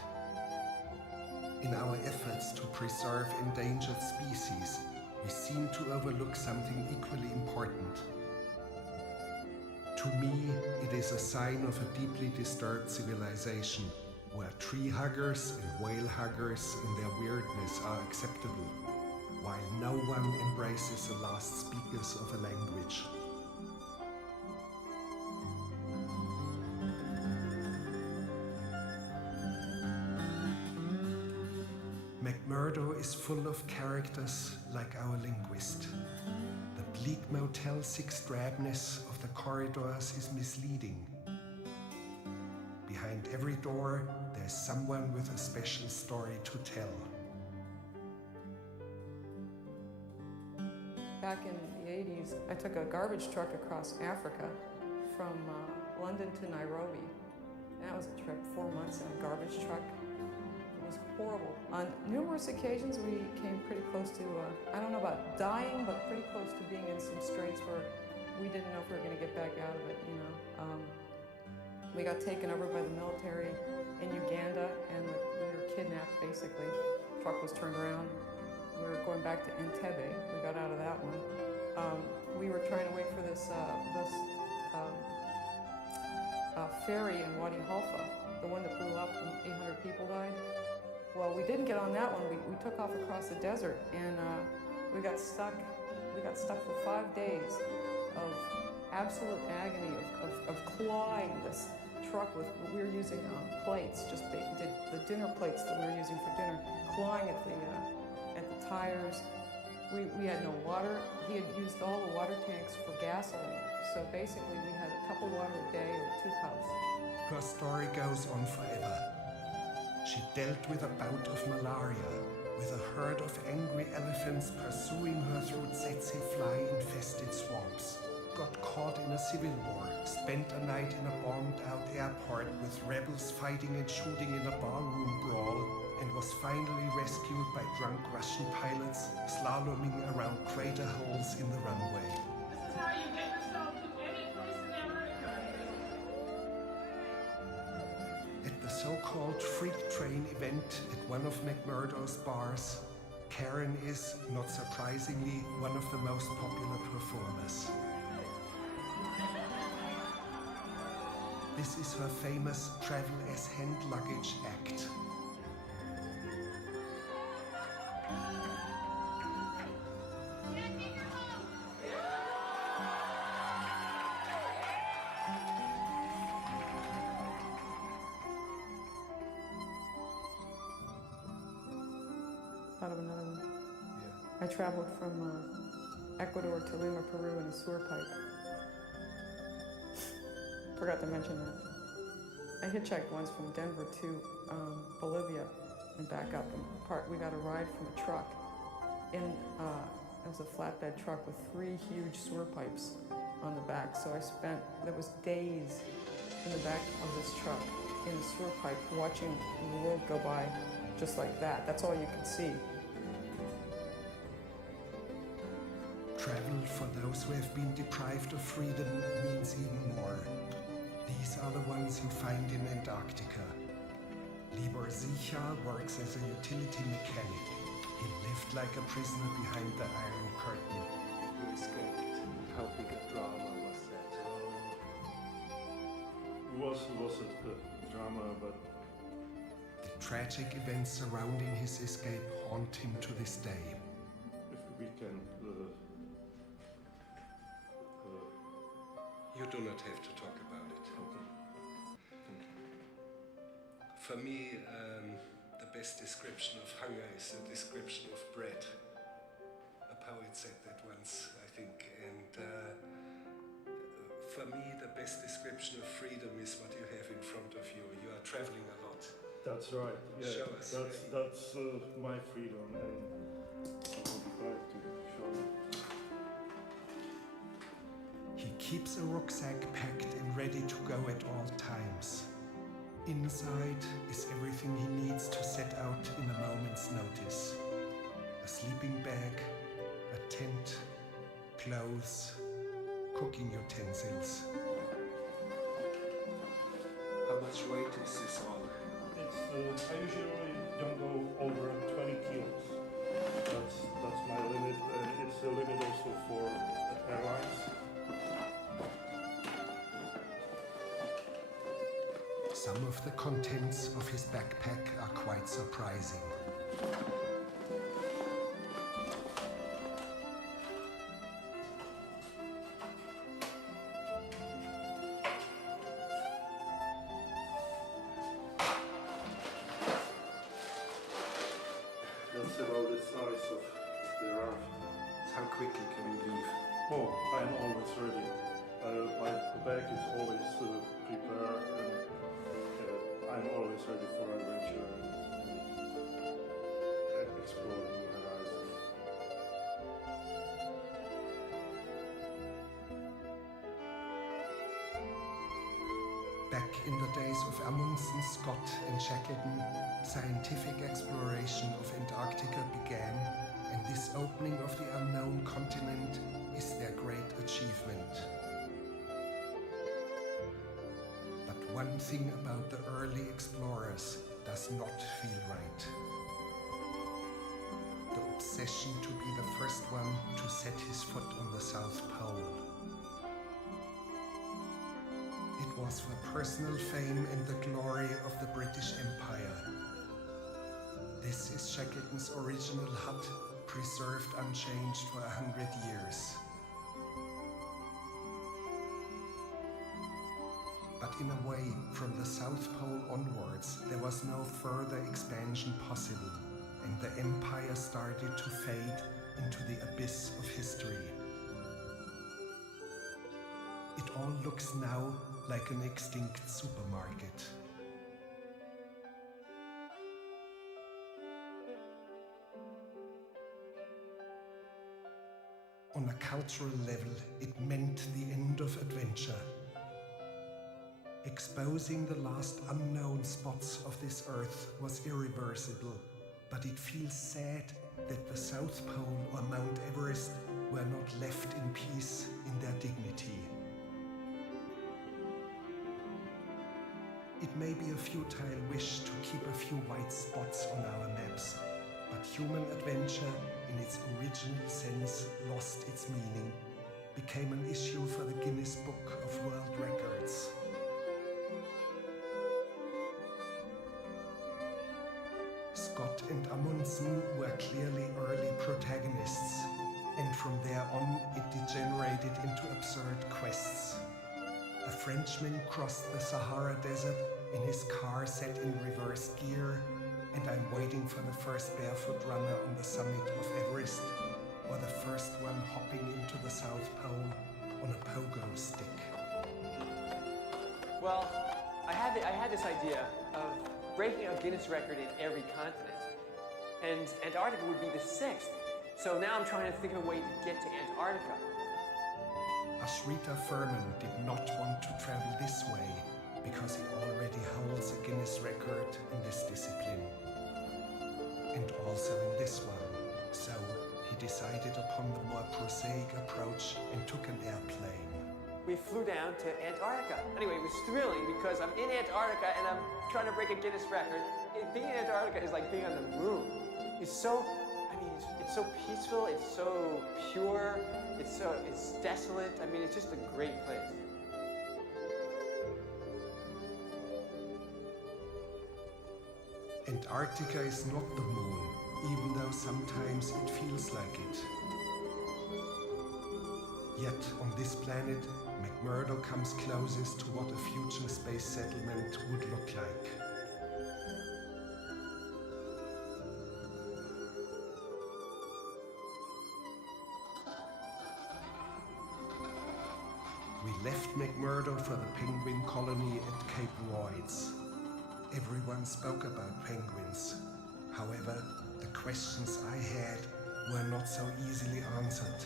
In our efforts to preserve endangered species, we seem to overlook something equally important. To me, it is a sign of a deeply disturbed civilization, where tree huggers and whale huggers in their weirdness are acceptable, while no one embraces the last speakers of a language. McMurdo is full of characters like our linguist. The bleak Motel 6 drabness of the corridors is misleading. Behind every door, there's someone with a special story to tell. Back in the 80s, I took a garbage truck across Africa from London to Nairobi. That was a trip, 4 months in a garbage truck. It was horrible. On numerous occasions, we came pretty close to, I don't know about dying, but pretty close to being in some straits where we didn't know if we were going to get back out of it, We got taken over by the military in Uganda, and we were kidnapped, basically. The truck was turned around. We were going back to Entebbe. We got out of that one. We were trying to wait for this ferry in Wadi Halfa, the one that blew up and 800 people died. Well, we didn't get on that one. We took off across the desert, and we got stuck. We got stuck for 5 days of absolute agony of clawing this truck with. We were using plates, just the dinner plates that we were using for dinner, clawing at the tires. We had no water. He had used all the water tanks for gasoline. So basically we had a cup of water a day or 2 cups. Her story goes on forever. She dealt with a bout of malaria, with a herd of angry elephants pursuing her through tsetse fly-infested swamps. Got caught in a civil war, spent a night in a bombed-out airport with rebels fighting and shooting in a ballroom brawl, and was finally rescued by drunk Russian pilots slaloming around crater holes in the runway. This is how you get yourself to any place in America. At the so-called Freak Train event at one of McMurdo's bars, Karen is, not surprisingly, one of the most popular performers. This is her famous travel as hand luggage act. Thought of another one. I traveled from Ecuador to Lima, Peru in a sewer pipe. Forgot to mention that. I hitchhiked once from Denver to Bolivia and back up. And we got a ride from a truck. It was a flatbed truck with 3 huge sewer pipes on the back. So there was days in the back of this truck in a sewer pipe watching the world go by just like that. That's all you could see. Travel for those who have been deprived of freedom means even more. These are the ones you find in Antarctica. Libor Sicha works as a utility mechanic. He lived like a prisoner behind the Iron Curtain. You escaped. How big a drama was that? It wasn't a drama, but The tragic events surrounding his escape haunt him to this day. if we can. You do not have to talk about it. For me, the best description of hunger is a description of bread. A poet said that once, I think, and for me the best description of freedom is what you have in front of you. You are traveling a lot. That's right. Yeah, Show us. that's my freedom, and I'll be glad to show you. He keeps a rucksack packed and ready to go at all times. Inside is everything he needs to set out in a moment's notice. A sleeping bag, a tent, clothes, cooking utensils. How much weight is this all? I usually don't go over 20 kilos. That's my limit, and it's the limit also for airlines. Some of the contents of his backpack are quite surprising. That's about the size of the raft. How quickly can you leave? Oh, I'm always ready. My bag is always prepared, and I'm always ready for adventure and exploring new horizons. Back in the days of Amundsen, Scott and Shackleton, scientific exploration of Antarctica began, and this opening of the unknown continent is their great achievement. But one thing about the early explorers does not feel right. The obsession to be the first one to set his foot on the South Pole. It was for personal fame and the glory of the British Empire. This is Shackleton's original hut, preserved unchanged for 100 years. But in a way, from the South Pole onwards, there was no further expansion possible, and the empire started to fade into the abyss of history. It all looks now like an extinct supermarket. On a cultural level, it meant the end of adventure. Exposing the last unknown spots of this earth was irreversible, but it feels sad that the South Pole or Mount Everest were not left in peace in their dignity. It may be a futile wish to keep a few white spots on our maps, but human adventure, in its original sense, lost its meaning, became an issue for the Guinness Book of World Records. Scott and Amundsen were clearly early protagonists, and from there on it degenerated into absurd quests. A Frenchman crossed the Sahara Desert in his car set in reverse gear, and I'm waiting for the first barefoot runner on the summit of Everest, or the first one hopping into the South Pole on a pogo stick. Well, I had this idea of breaking a Guinness record in every continent, and Antarctica would be the 6th. So now I'm trying to think of a way to get to Antarctica. Ashrita Furman did not want to travel this way because he already holds a Guinness record in this discipline. And also in this one. So he decided upon the more prosaic approach and took an airplane. We flew down to Antarctica. Anyway, it was thrilling because I'm in Antarctica and I'm trying to break a Guinness record. Being in Antarctica is like being on the moon. It's so, it's so peaceful, it's so pure, it's desolate. I mean, it's just a great place. Antarctica is not the moon, even though sometimes it feels like it. Yet on this planet, McMurdo comes closest to what a future space settlement would look like. left McMurdo for the penguin colony at Cape Royds. Everyone spoke about penguins. However, the questions I had were not so easily answered.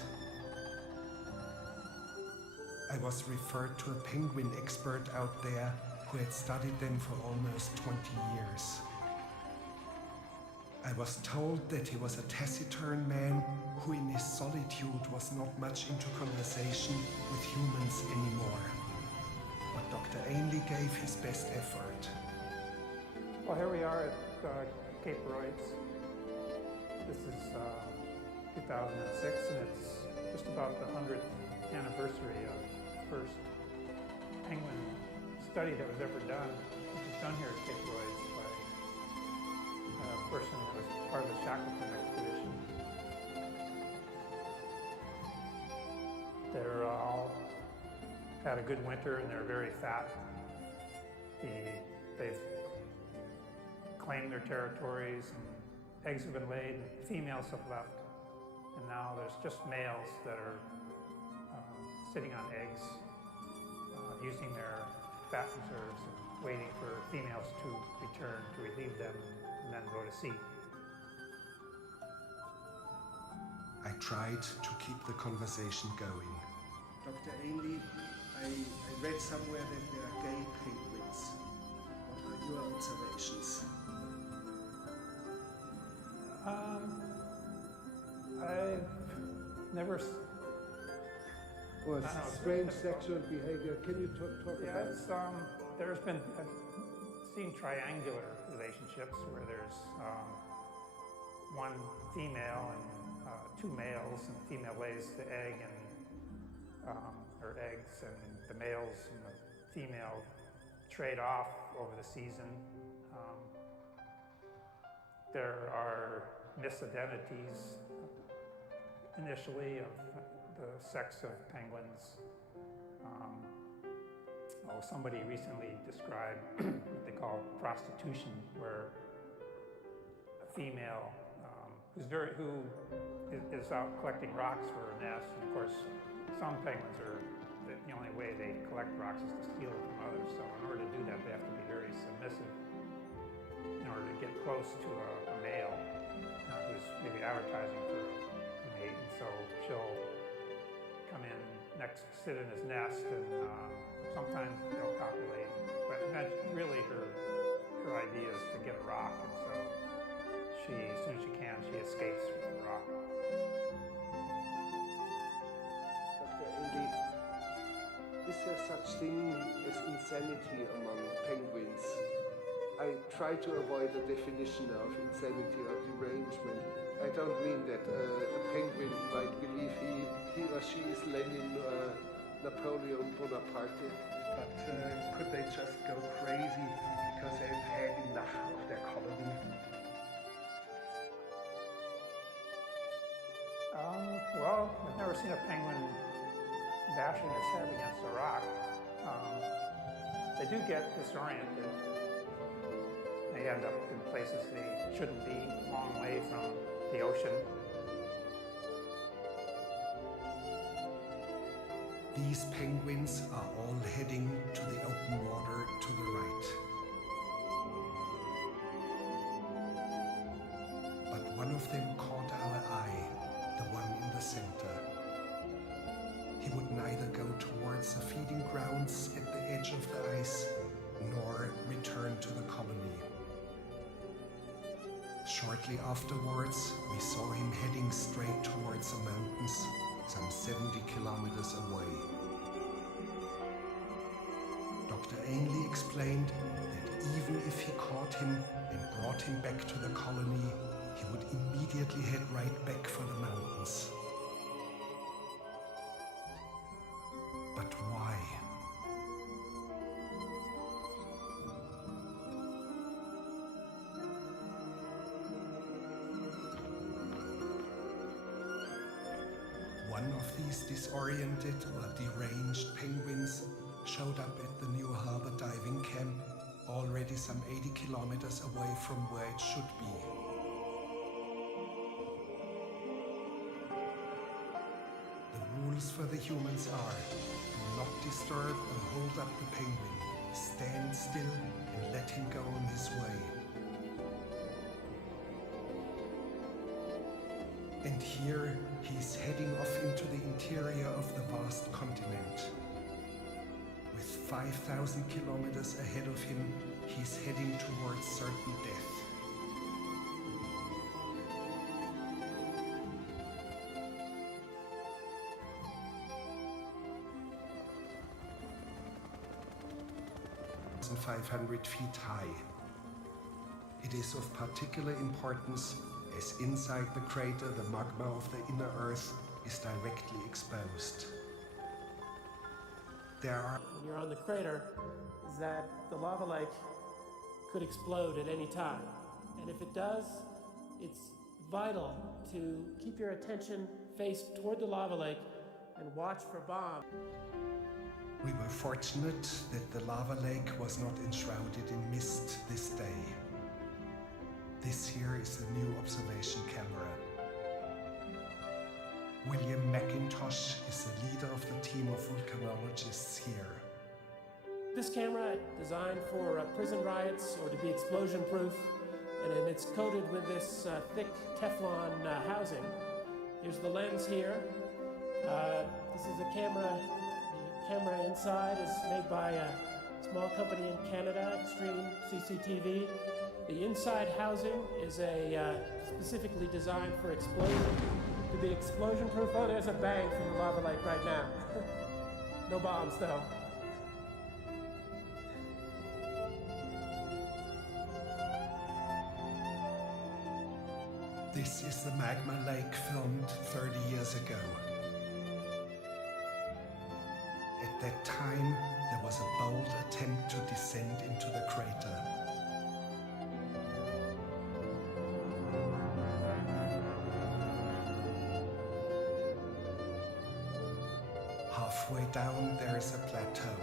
I was referred to a penguin expert out there who had studied them for almost 20 years. I was told that he was a taciturn man who in his solitude was not much into conversation with humans anymore. But Dr. Ainley gave his best effort. Well, here we are at Cape Royds. This is 2006, and it's just about the 100th anniversary of the first penguin study that was ever done, which was done here at Cape Royds by a person that was part of the Shackleton expedition. They're all had a good winter and they're very fat. They've claimed their territories and eggs have been laid and females have left. And now there's just males that are sitting on eggs, using their fat reserves and waiting for females to return to relieve them and then go to sea. I tried to keep the conversation going. Dr. Ainley, I read somewhere that there are gay penguins. What are your observations? I've never... Or strange sexual behavior. Can you talk about it? There's been, I've seen triangular relationships where there's one female and two males, and the female lays the egg and her eggs, and the males and the female trade off over the season. There are misidentities initially of the sex of penguins. Somebody recently described what they call prostitution, where a female who is out collecting rocks for her nest, and of course some penguins are, the only way they collect rocks is to steal it from others, so in order to do that they have to be very submissive in order to get close to a male who's maybe advertising for a mate, and so she'll come in next, sit in his nest, and sometimes they'll copulate, but really her idea is to get a rock, and so she, as soon as she can, she escapes from the rock. Dr. Ainley, is there such thing as insanity among penguins? I try to avoid the definition of insanity or derangement. I don't mean that a penguin might believe he or she is Lenin or Napoleon Bonaparte. But could they just go crazy because they've had enough of their colony? Well, I've never seen a penguin bashing its head against a rock. They do get disoriented. They end up in places they shouldn't be, a long way from the ocean. These penguins are all heading to the open water to the right. But one of them caught our eye, the one in the center. He would neither go towards the feeding grounds at the edge of the ice, nor return to the colony. Shortly afterwards, we saw him heading straight towards the mountains, some 70 kilometers away. Dr. Ainley explained that even if he caught him and brought him back to the colony, he would immediately head right back for the mountains. But why? One of these disoriented or deranged penguins showed up at the New Harbor diving camp, already some 80 kilometers away from where it should be. The rules for the humans are: do not disturb or hold up the penguin. Stand still and let him go on his way. And here he's heading off into the interior of the vast continent. With 5,000 kilometers ahead of him, he's heading towards certain death. And 500 feet high. It is of particular importance as inside the crater the magma of the inner Earth is directly exposed. There are when you're on the crater is that the lava lake could explode at any time. And if it does, it's vital to keep your attention faced toward the lava lake and watch for bombs. We were fortunate that the lava lake was not enshrouded in mist this day. This here is the new observation camera. William McIntosh is the leader of the team of volcanologists here. This camera, designed for prison riots or to be explosion proof, and it's coated with this thick Teflon housing. Here's the lens here. This is a camera. The camera inside is made by a small company in Canada, Extreme CCTV. The inside housing is specifically designed for explosion, to be explosion proof. Oh, there's a bang from the lava lake right now. No bombs though. This is the magma lake filmed 30 years ago. At that time, there was a bold attempt to descend into the crater. Halfway down, there is a plateau.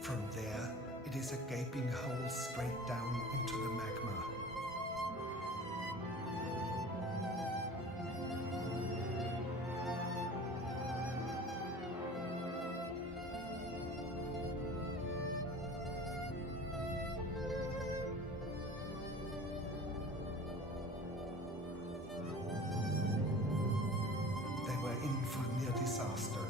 From there, it is a gaping hole straight down into the magma. For near disaster.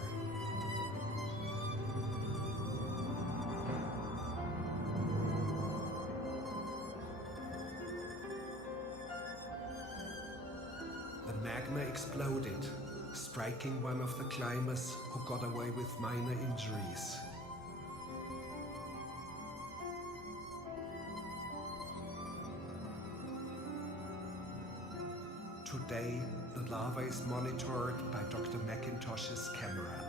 The magma exploded, striking one of the climbers who got away with minor injuries. Today, the lava is monitored by Dr. McIntosh's camera.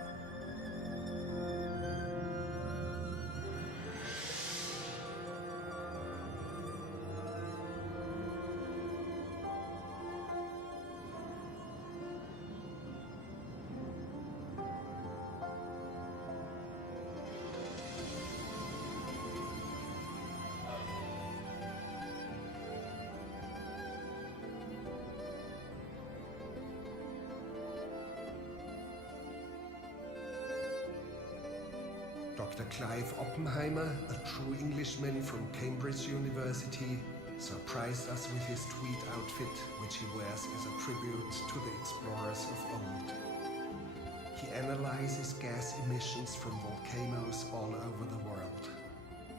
Dr. Clive Oppenheimer, a true Englishman from Cambridge University, surprised us with his tweed outfit, which he wears as a tribute to the explorers of old. He analyzes gas emissions from volcanoes all over the world.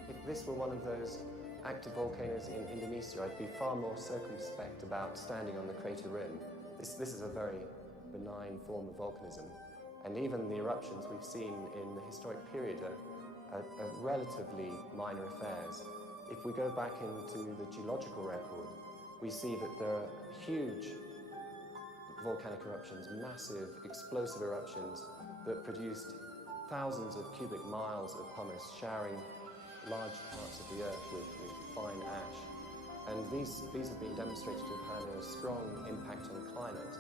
If this were one of those active volcanoes in Indonesia, I'd be far more circumspect about standing on the crater rim. This is a very benign form of volcanism. And even the eruptions we've seen in the historic period are relatively minor affairs. If we go back into the geological record, we see that there are huge volcanic eruptions, massive explosive eruptions that produced thousands of cubic miles of pumice, showering large parts of the earth with fine ash. And these have been demonstrated to have had a strong impact on climate.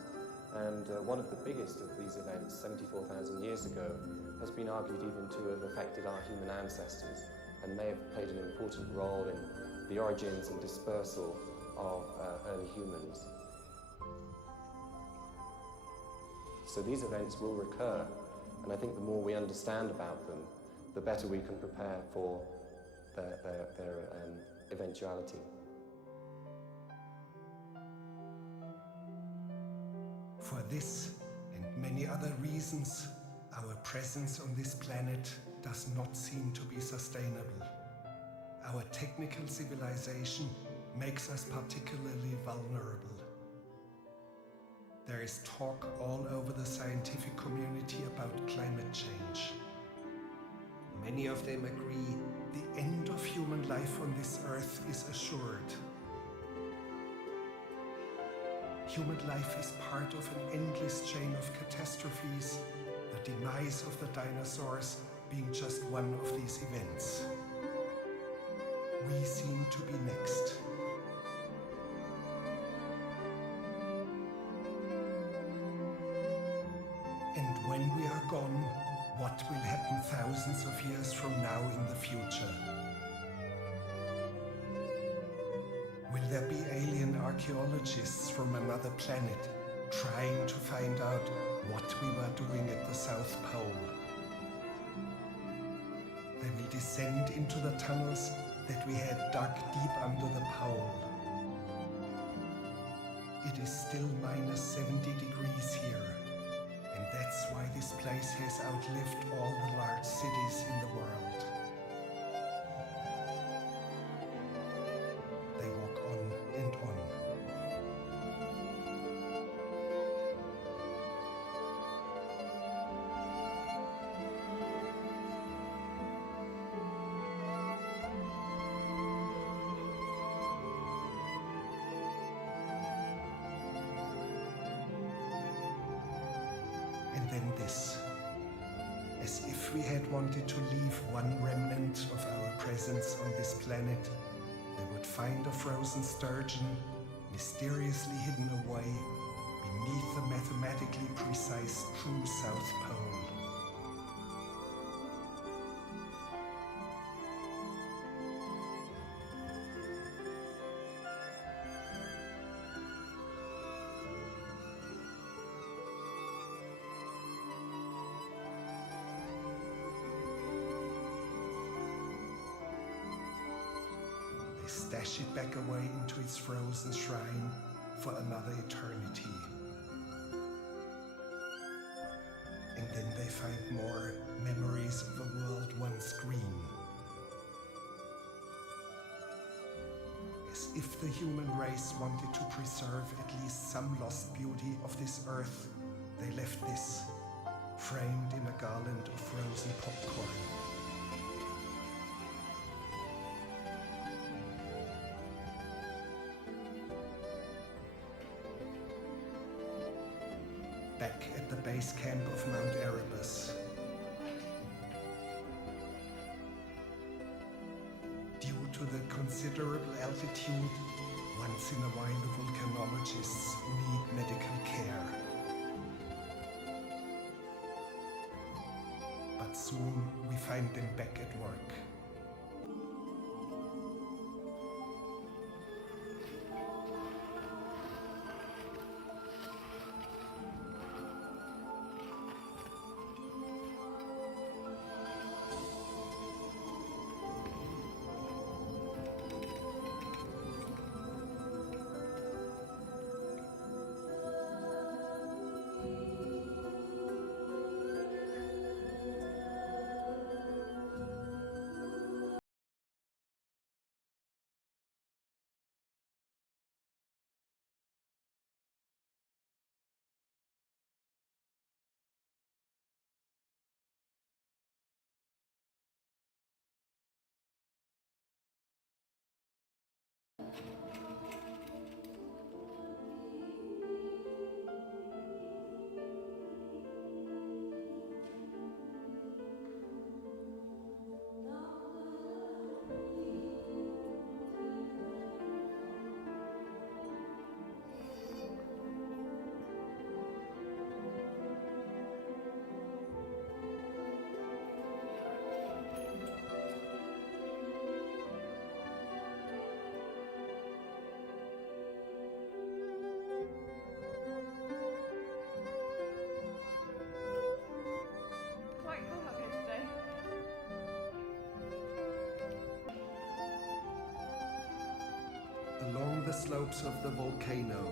And one of the biggest of these events, 74,000 years ago, has been argued even to have affected our human ancestors and may have played an important role in the origins and dispersal of early humans. So these events will recur And I think the more we understand about them, the better we can prepare for their eventuality. For this and many other reasons, our presence on this planet does not seem to be sustainable. Our technical civilization makes us particularly vulnerable. There is talk all over the scientific community about climate change. Many of them agree the end of human life on this earth is assured. Human life is part of an endless chain of catastrophes, the demise of the dinosaurs being just one of these events. We seem to be next. And when we are gone, what will happen thousands of years from now in the future? Will there be alien archaeologists from another planet trying to find out what we were doing at the South Pole? They will descend into the tunnels that we had dug deep under the pole. It is still minus 70 degrees here, and that's why this place has outlived all the large cities in the world. They walk on and on. And then this, as if we had wanted to leave one remnant of our presence on this planet, they would find a frozen sturgeon mysteriously hidden away beneath the mathematically precise true South Pole. Stash it back away into its frozen shrine for another eternity. And then they find more memories of a world once green. As if the human race wanted to preserve at least some lost beauty of this earth, they left this, framed in a garland of frozen popcorn. Back at the base camp of Mount Erebus. Due to the considerable altitude, once in a while the volcanologists need medical care. But soon we find them back at work. Along the slopes of the volcano,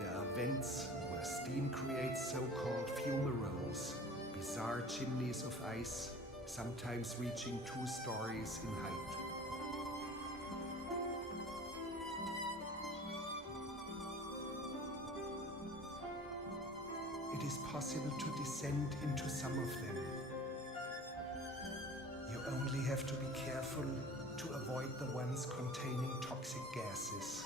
there are vents where steam creates so-called fumaroles, bizarre chimneys of ice, sometimes reaching 2 stories in height. It is possible to descend into some of them. You only have to be careful to avoid the ones containing toxic gases.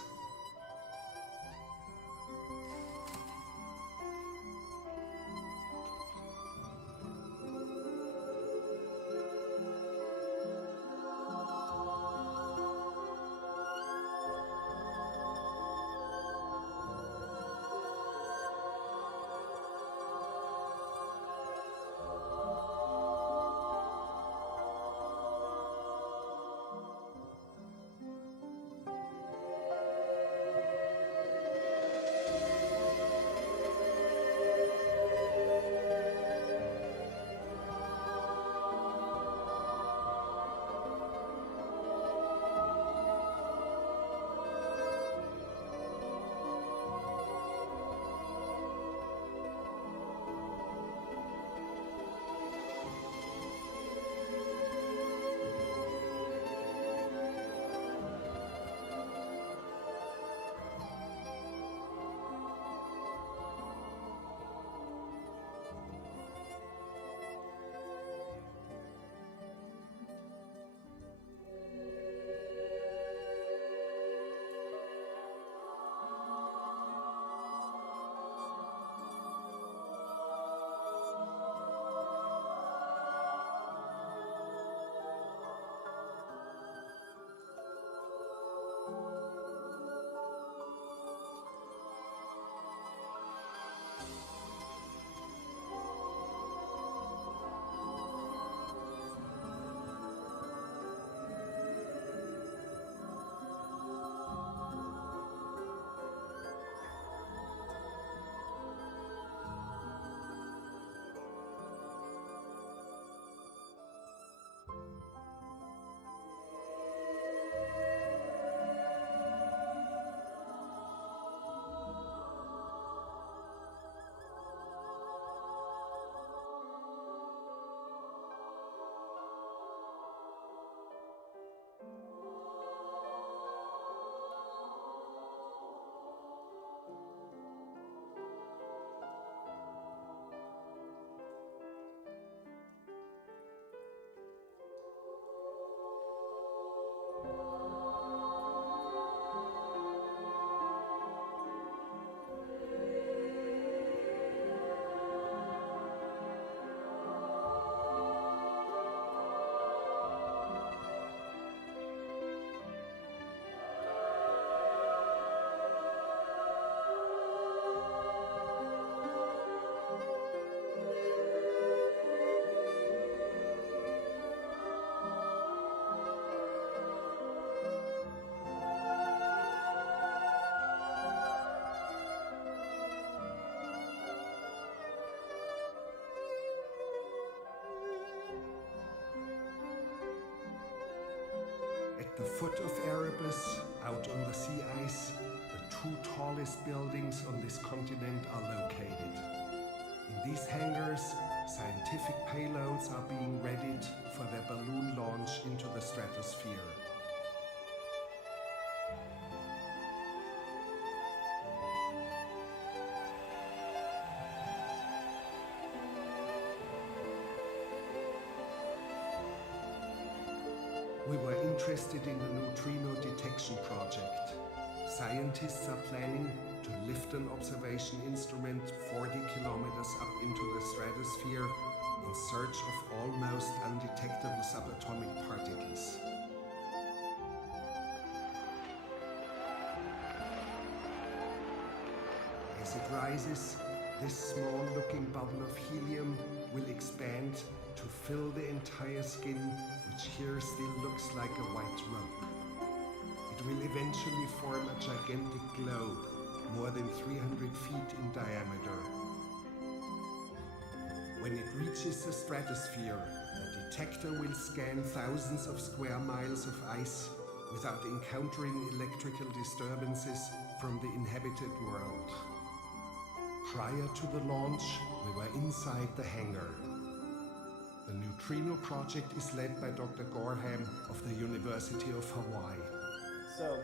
At the foot of Erebus, out on the sea ice, the 2 tallest buildings on this continent are located. In these hangars, scientific payloads are being readied for their balloon launch into the stratosphere. We were interested in the neutrino detection project. Scientists are planning to lift an observation instrument 40 kilometers up into the stratosphere in search of almost undetectable subatomic particles. As it rises, this small-looking bubble of helium will expand to fill the entire skin, which here still looks like a white rope. It will eventually form a gigantic globe, more than 300 feet in diameter. When it reaches the stratosphere, the detector will scan thousands of square miles of ice without encountering electrical disturbances from the inhabited world. Prior to the launch, we were inside the hangar. The Neutrino project is led by Dr. Gorham of the University of Hawaii. So,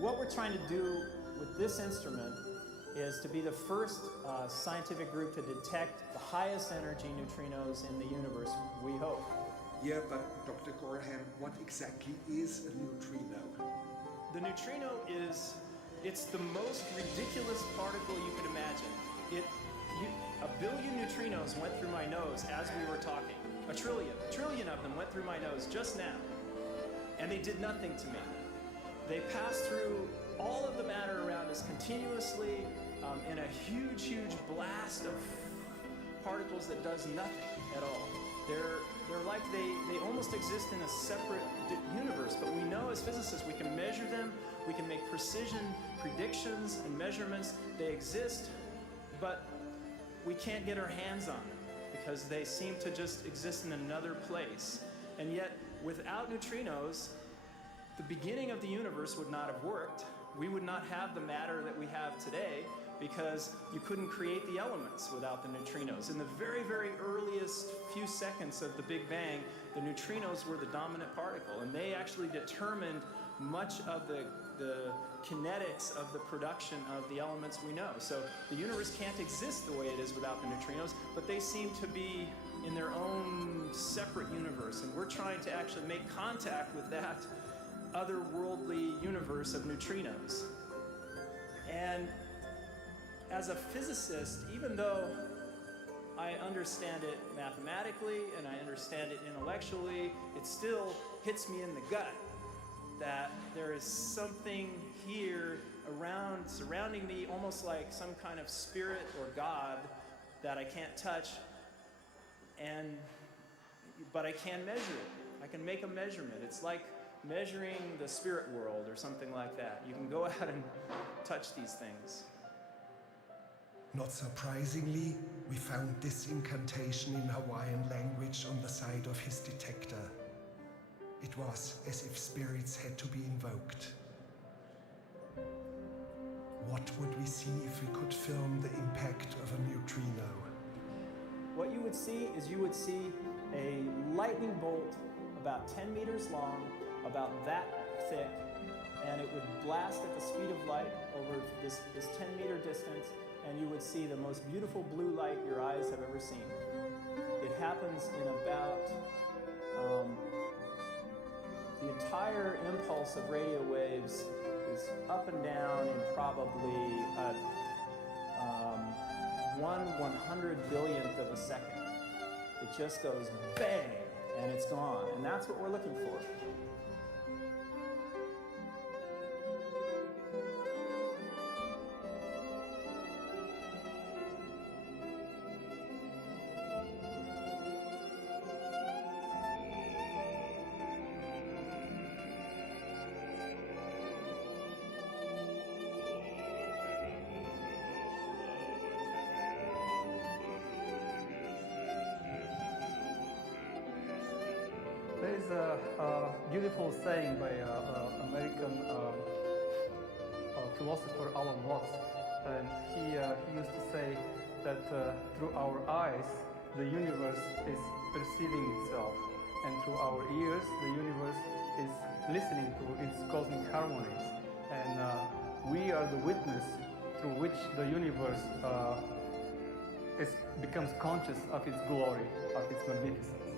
what we're trying to do with this instrument is to be the first scientific group to detect the highest energy neutrinos in the universe, we hope. Yeah, but Dr. Gorham, what exactly is a neutrino? The neutrino it's the most ridiculous particle you could imagine. A billion neutrinos went through my nose as we were talking. A trillion of them went through my nose just now. And they did nothing to me. They passed through all of the matter around us continuously in a huge, huge blast of particles that does nothing at all. They're like they almost exist in a separate universe, but we know as physicists we can measure them, we can make precision predictions and measurements. They exist, but we can't get our hands on them because they seem to just exist in another place. And yet, without neutrinos, the beginning of the universe would not have worked. We would not have the matter that we have today because you couldn't create the elements without the neutrinos. In the very, very earliest few seconds of the Big Bang, the neutrinos were the dominant particle, and they actually determined much of the kinetics of the production of the elements we know. So the universe can't exist the way it is without the neutrinos, but they seem to be in their own separate universe, and we're trying to actually make contact with that otherworldly universe of neutrinos. And as a physicist, even though I understand it mathematically and I understand it intellectually, it still hits me in the gut that there is something here surrounding me, almost like some kind of spirit or God that I can't touch, but I can measure it. I can make a measurement. It's like measuring the spirit world or something like that. You can go out and touch these things. Not surprisingly, we found this incantation in Hawaiian language on the side of his detector. It was as if spirits had to be invoked. What would we see if we could film the impact of a neutrino? What you would see is you would see a lightning bolt about 10 meters long, about that thick, and it would blast at the speed of light over this 10-meter distance, and you would see the most beautiful blue light your eyes have ever seen. It happens in about the entire impulse of radio waves is up and down in probably 1/100 billionth of a second. It just goes bang, and it's gone. And that's what we're looking for. There is a beautiful saying by American philosopher Alan Watts, and he used to say that through our eyes the universe is perceiving itself, and through our ears the universe is listening to its cosmic harmonies, and we are the witness through which the universe becomes conscious of its glory, of its magnificence.